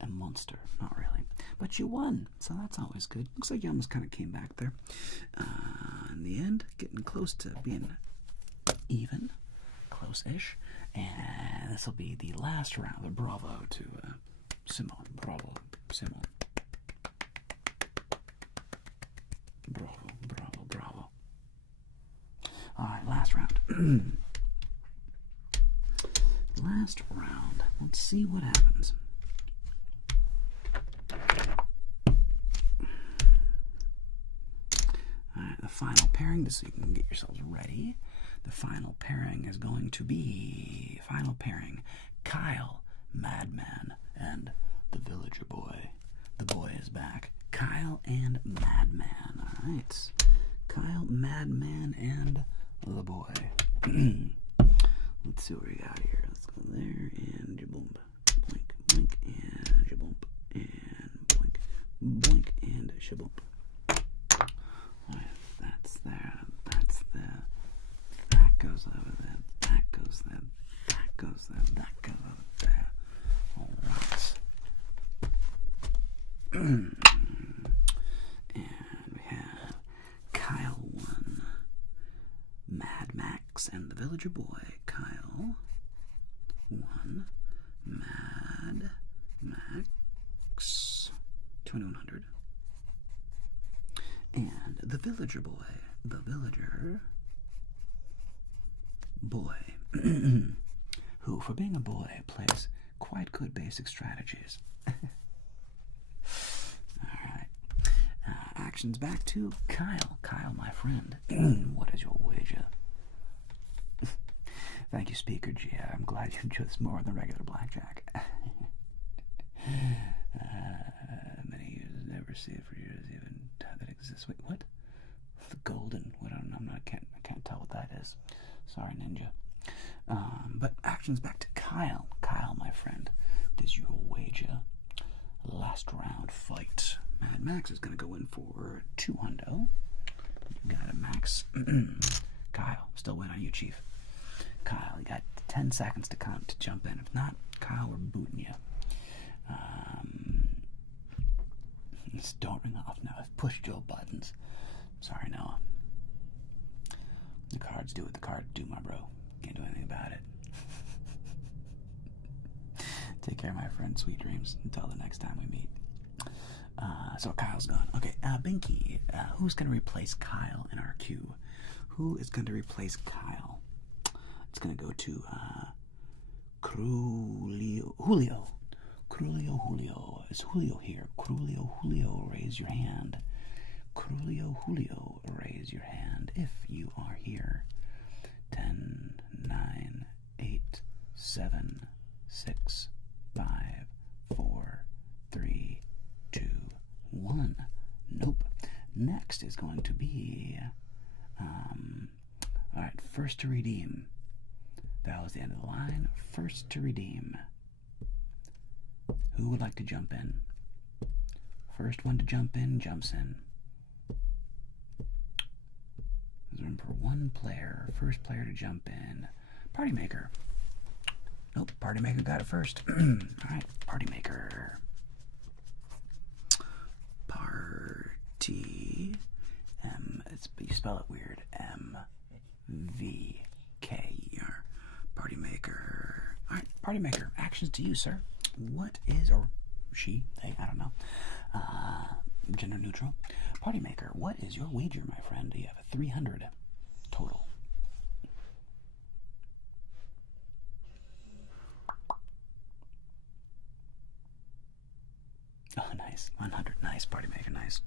a monster. Not really. But you won, so that's always good. Looks like you almost kind of came back there. In the end, getting close to being even. Close-ish. And this will be the last round. But bravo to Simone. Bravo, Simone. Bravo. Alright, last round. Last round. Let's see what happens. Alright, the final pairing, just so you can get yourselves ready. The final pairing is going to be Kyle, Madman, and the Villager Boy. The boy is back. Kyle and Madman. Alright. Kyle, Madman, and the boy. Let's see what we got here. Let's go there and jaboom. Blink, blink, and jaboom. And blink, blink, and shaboom. Alright, that's there. That's there. That goes over there. That goes there. That goes there. That goes over there. Alright. And we have Kyle 1, Mad Max, and the Villager Boy. Kyle 1, Mad Max, 2100. And the Villager Boy, the Villager Boy, who, for being a boy, plays quite good basic strategies. Alright. Actions back to Kyle. Kyle, my friend. What is your wager? Thank you, Speaker G. I'm glad you enjoy this more than regular Blackjack. Many users never see it for years, even that exists. Wait, what? The golden. What? I can't tell what that is. Sorry, Ninja. But actions back to Kyle. Kyle, my friend. What is your wager? Last round fight. Mad Max is going to go in for 200. You got it, Max. Kyle, still waiting on you, Chief. Kyle, you got 10 seconds to jump in. If not, Kyle, we're booting you. Just don't ring off now. I've pushed your buttons. Sorry, Noah. The cards do what the cards do, my bro. Can't do anything about it. Take care, my friend. Sweet dreams. Until the next time we meet. So Kyle's gone. Okay, Binky, who's going to replace Kyle in our queue? Who is going to replace Kyle? It's going to go to Julio. Julio. Is Julio here? Julio, raise your hand. Julio, raise your hand if you are here. 10, 9, 8, 7, 6, 5, 4, 3, 2, 1. Nope. Next is going to be, alright, first to redeem. That was the end of the line. First to redeem. Who would like to jump in? First one to jump in, jumps in. There's room for one player. First player to jump in. Party Maker. Nope, Party Maker got it first. Alright, Party Maker. Party. You spell it weird. M-V-K-E-R. Party Maker. Alright, Party Maker. Actions to you, sir. What is, or she, they, I don't know. Gender neutral. Party Maker, what is your wager, my friend? You have a 300 total. Oh, nice. 100. Nice, Party Maker, nice.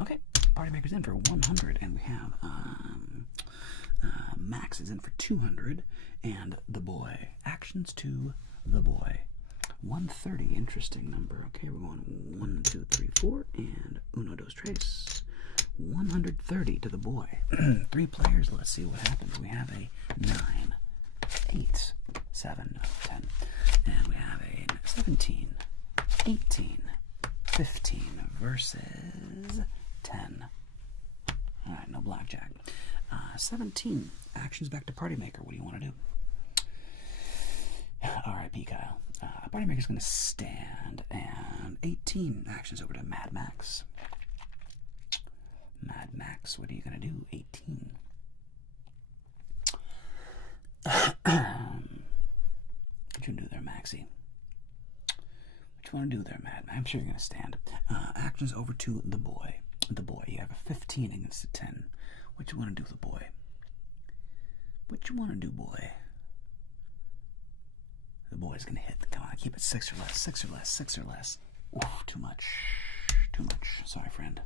Okay, Party Maker's in for 100, and we have Max is in for 200, and the boy. Actions to the boy. 130, interesting number. Okay, we're going 1, 2, 3, 4, and uno, dos, tres. 130 to the boy. 3 players, let's see what happens. We have a 9, 8, 7, 10, and we have a 17, 18, 15 versus 10. Alright, no blackjack. 17. Actions back to Party Maker. What do you want to do? R.I.P. Kyle. Party Maker's going to stand, and 18 actions over to Mad Max. Mad Max, what are you going to do? 18. What you do there, Maxie? What you want to do there, Mad Max? I'm sure you're going to stand. Actions over to the boy. The boy, you have a 15 against a 10. What you want to do, the boy? What you want to do, boy? The boy's going to hit. Come on, keep it 6 or less, 6 or less, 6 or less. Oof, too much. Too much. Sorry, friend.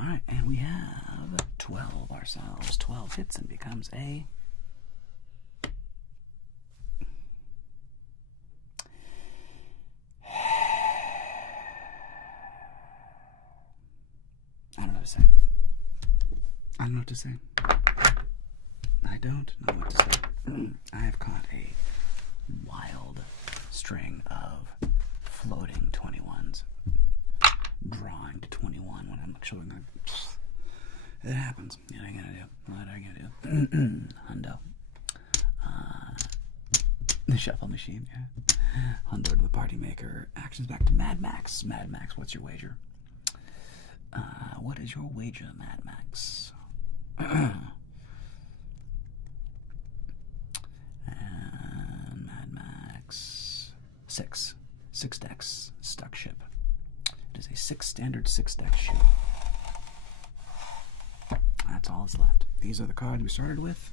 Alright, and we have 12 ourselves. 12 hits and becomes a... I don't know what to say. I don't know what to say. I don't know what to say. I have caught a wild string of floating 21s. Drawing to 21 when I'm showing a... It happens. What are you gonna do? What are you gonna do? Hundo. The shuffle machine, yeah. Hundo to the Party Maker. Actions back to Mad Max. Mad Max, what's your wager? What is your wager, Mad Max? And Mad Max. 6. 6 decks. Stuck ship. It is a 6 standard 6 deck ship. That's all that's left. These are the cards we started with.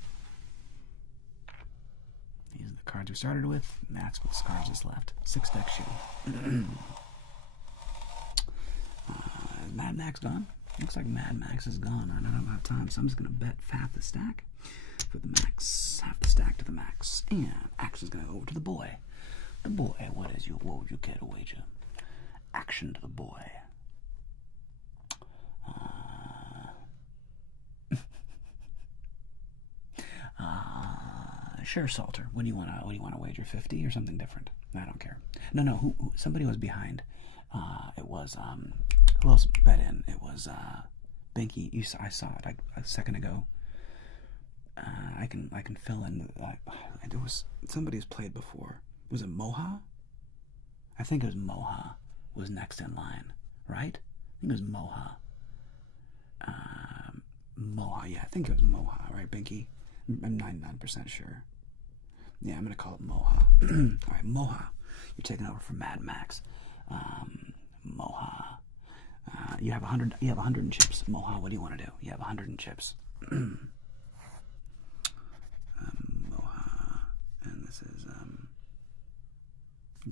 These are the cards we started with. That's what the cards is left. 6 deck ship. Is Mad Max gone? Looks like Mad Max is gone. I don't have time, so I'm just going to bet half the stack for the max. Half the stack to the max. And action's going to go over to the boy. The boy, what would you care to wager? Action to the boy. Sure, Salter. What do you want to wager? 50 or something different? I don't care. No. Who somebody was behind. It was who else bet in? It was Binky. I saw it like a second ago. I can fill in. There was somebody who's played before. Was it Moha? I think it was Moha was next in line, right? I think it was Moha. Moha, yeah, I think it was Moha, right, Binky? I'm 99% sure. Yeah, I'm gonna call it Moha. All right, Moha, you're taking over from Mad Max. Moha, you have 100. You have 100 in chips. Moha, what do you want to do? You have 100 in chips.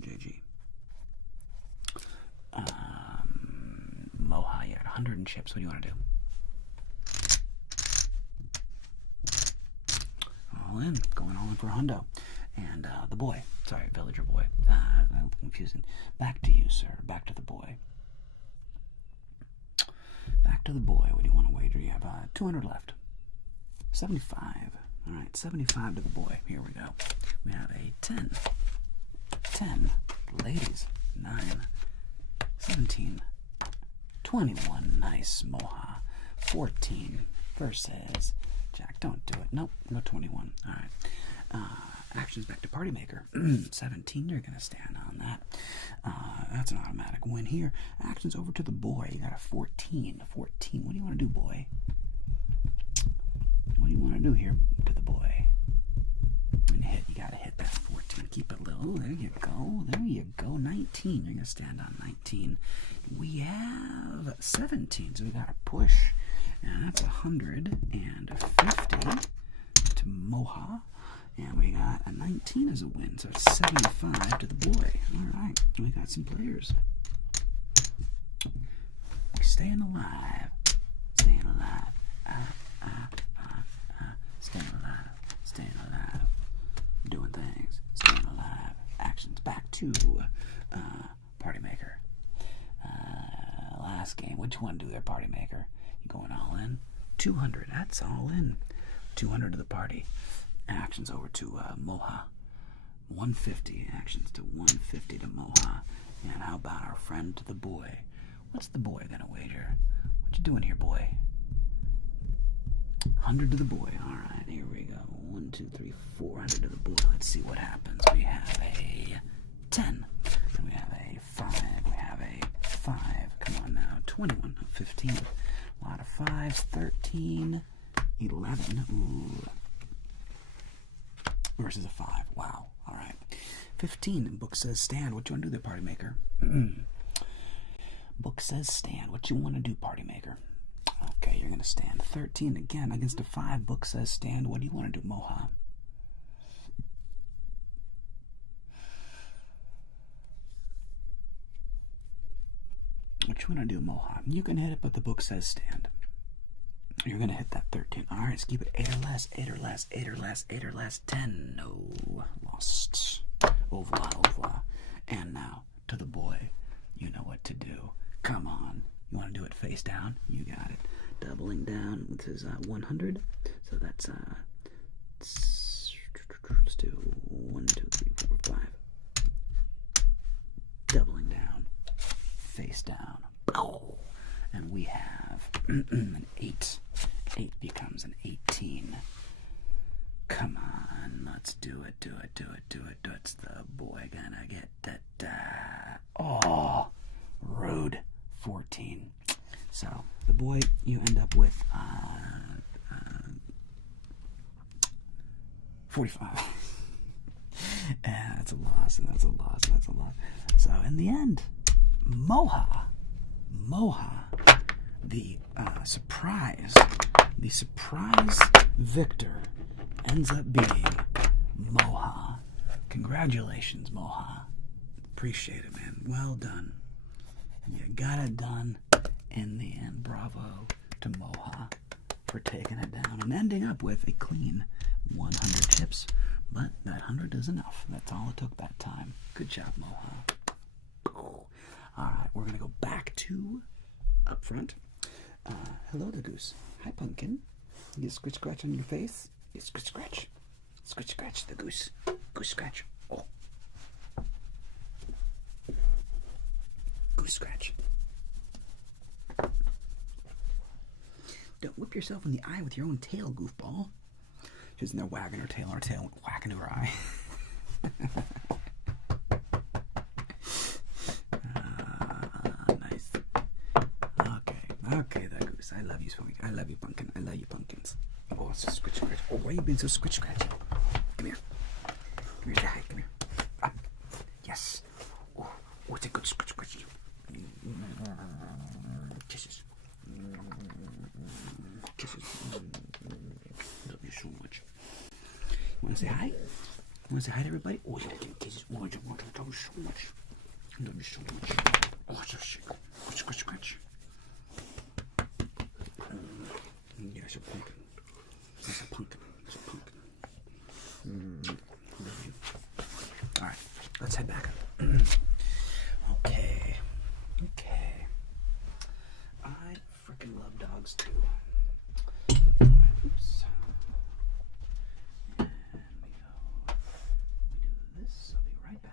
JG. Moha, you got 100 and chips. What do you want to do? All in. Going all in for a hundo. And the boy. Sorry, villager boy. Confusing. Back to you, sir. Back to the boy. Back to the boy. What do you want to wager? You have 200 left. 75. All right, 75 to the boy. Here we go. We have a 10. 10. Ladies. 9. 17. 21. Nice, Moha. 14 versus Jack. Don't do it. Nope, no 21. All right. Actions back to Party Maker. 17. You're going to stand on that. That's an automatic win here. Actions over to the boy. You got a 14. 14. What do you want to do, boy? What do you want to do here to the boy? And hit. You got to hit that 14. Keep it little. Oh, there you go. There you go. 19. You're going to stand on 19. We have 17. So we got to push. And that's 150 to Moha. And we got a 19 as a win. So it's 75 to the boy. All right. We got some players. We're staying alive. Staying alive. Staying alive. Staying alive. Doing things. Staying alive. Actions back to Party Maker. Last game. What you want to do there, Party Maker? You going all in? 200. That's all in. 200 to the party. Actions over to Moha. 150. Actions to 150 to Moha. And how about our friend to the boy? What's the boy gonna wager? What you doing here, boy? 100 to the boy. All right, here we go. 1, 2, 3, 400 to the boy. Let's see what happens. We have a 10. And we have a 5. We have a 5. Come on now. 21. 15. A lot of 5s. 13. 11. Ooh. Versus a 5. Wow. All right. 15. And book says stand. What you want to do there, Party Maker? Book says stand. What you want to do, Party Maker? Okay, you're going to stand. 13 again against a 5. Book says stand. What do you want to do, Moha? What you want to do, Moha? You can hit it, but the book says stand. You're going to hit that 13. All right, let's keep it 8 or less, 8 or less, 8 or less, 8 or less, 10. No. Lost. Au revoir, au revoir. And now, to the boy, you know what to do. Come on. You want to do it face down? You got it. Doubling down. This is 100. So that's, let's do 1, 2, 3, 4, 5. Doubling down. Face down. And we have an 8. 8 becomes an 18. Come on, let's do it, do it, do it, do it. What's the boy gonna get that? Oh, rude. 14. So, the boy, you end up with 45. And that's a loss, and that's a loss, and that's a loss. So, in the end, Moha, the surprise victor ends up being Moha. Congratulations, Moha. Appreciate it, man. Well done. You got it done in the end. Bravo to Moha for taking it down and ending up with a clean 100 chips. But that 100 is enough. That's all it took that time. Good job, Moha. All right, we're going to go back to up front. Hello, the goose. Hi, pumpkin. You get scratch scratch on your face? You scratch scratch. Scratch scratch the goose. Goose scratch. Oh. Goose scratch. Don't whip yourself in the eye with your own tail, goofball. She's in there wagging her tail went whack into her eye. Nice. Okay, that goose. I love you, Smoky. I love you, pumpkin. I love you, pumpkins. Oh, it's so scratch scratch. Oh, why are you being so scratch scratchy? Come here. Come here, Jack. Come here. Ah, yes. Oh, it's a good scratch scratchy. Kisses. Kisses. Love you so much. You want to say hi? Want to say hi to everybody? Oh, yeah, kisses. Oh, I love you so much. I love you so much. Oh, scratch, scratch. Yeah, it's a pumpkin. It's a pumpkin. It's a pumpkin. Love you. All right, let's head back up. Okay. I freaking love dogs too. All right, oops. And we do this. I'll be right back.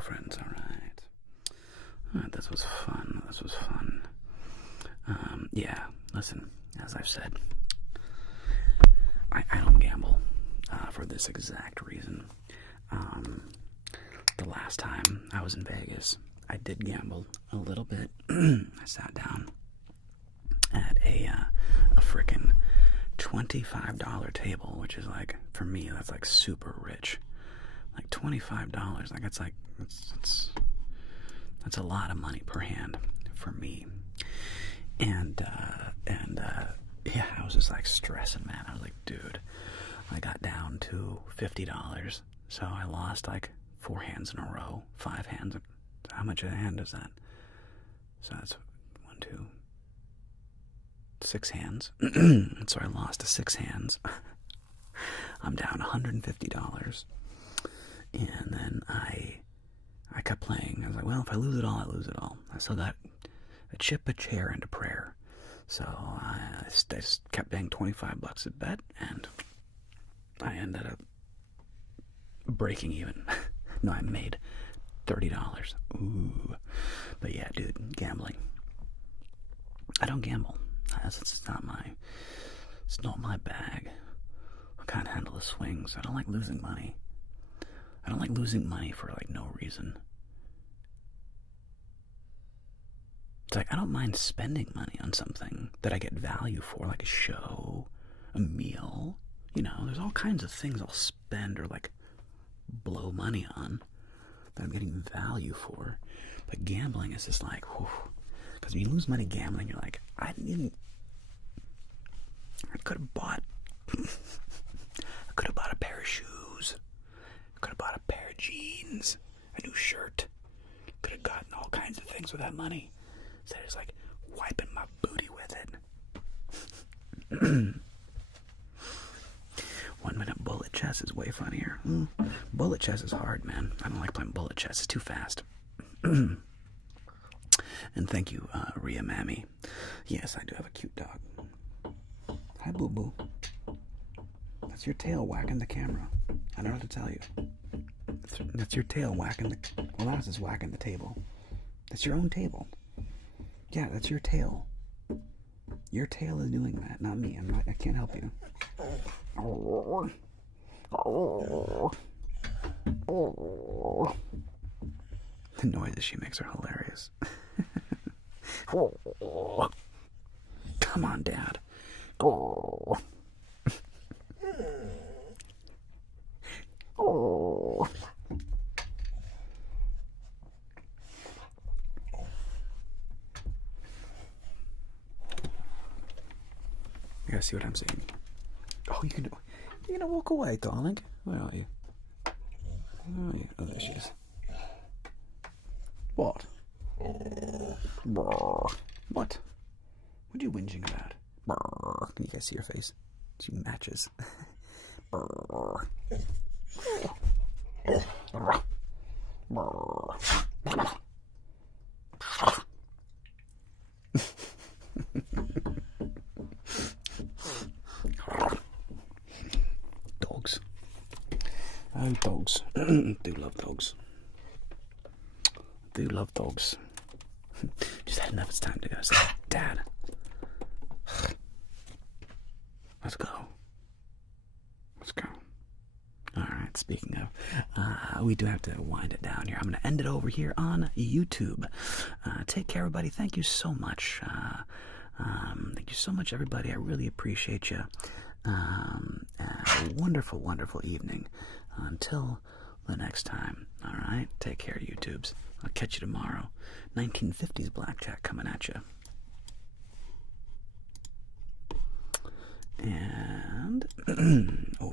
Friends, all right. This was fun. Yeah, listen, as I've said, I don't gamble for this exact reason. The last time I was in Vegas, I did gamble a little bit. I sat down at a frickin' $25 table, which is like, for me, that's like super rich. Like $25, like that's a lot of money per hand for me. And yeah, I was just like stressing, man. I was like, dude, I got down to $50, so I lost like 4 hands in a row, 5 hands. How much a hand is that? So that's 1, 2, 6 hands. So I lost to 6 hands. I'm down $150. And then I kept playing. I was like, well, if I lose it all, I lose it all. I still got a chip, a chair, and a prayer. So I just kept paying $25 a bet, and I ended up breaking even. No, I made $30. Ooh. But yeah, dude, gambling. I don't gamble. It's not my bag. I can't handle the swings. I don't like losing money. I don't like losing money for like no reason. It's like I don't mind spending money on something that I get value for, like a show, a meal. You know, there's all kinds of things I'll spend or like blow money on that I'm getting value for. But gambling is just like, whew. Because when you lose money gambling, you're like, I could have bought a pair of shoes. Could have bought a pair of jeans, a new shirt. Could have gotten all kinds of things with that money. Instead of just like wiping my booty with it. 1 minute bullet chess is way funnier. Bullet chess is hard, man. I don't like playing bullet chess. It's too fast. And thank you, Rhea Mammy. Yes, I do have a cute dog. Hi, Boo Boo. That's your tail wagging the camera. I don't know what to tell you. That's your tail whacking the... Well, that's just whacking the table. That's your own table. Yeah, that's your tail. Your tail is doing that, not me. I can't help you. The noises she makes are hilarious. Come on, Dad. guys see what I'm seeing? Oh, you're gonna walk away, darling. Where are you? Where are you? Oh, there she is. What? What? What are you whinging about? Can you guys see your face? She matches. Dogs. Oh, dogs. Do love dogs. Do love dogs. Just had enough. It's time to go. Say, Dad. Let's go. Let's go. Alright, speaking of, we do have to wind it down here. I'm going to end it over here on YouTube. Take care, everybody. Thank you so much. Thank you so much, everybody. I really appreciate you. A wonderful, wonderful evening. Until the next time. Alright, take care, YouTubes. I'll catch you tomorrow. 1950s Blackjack coming at you. And... oh.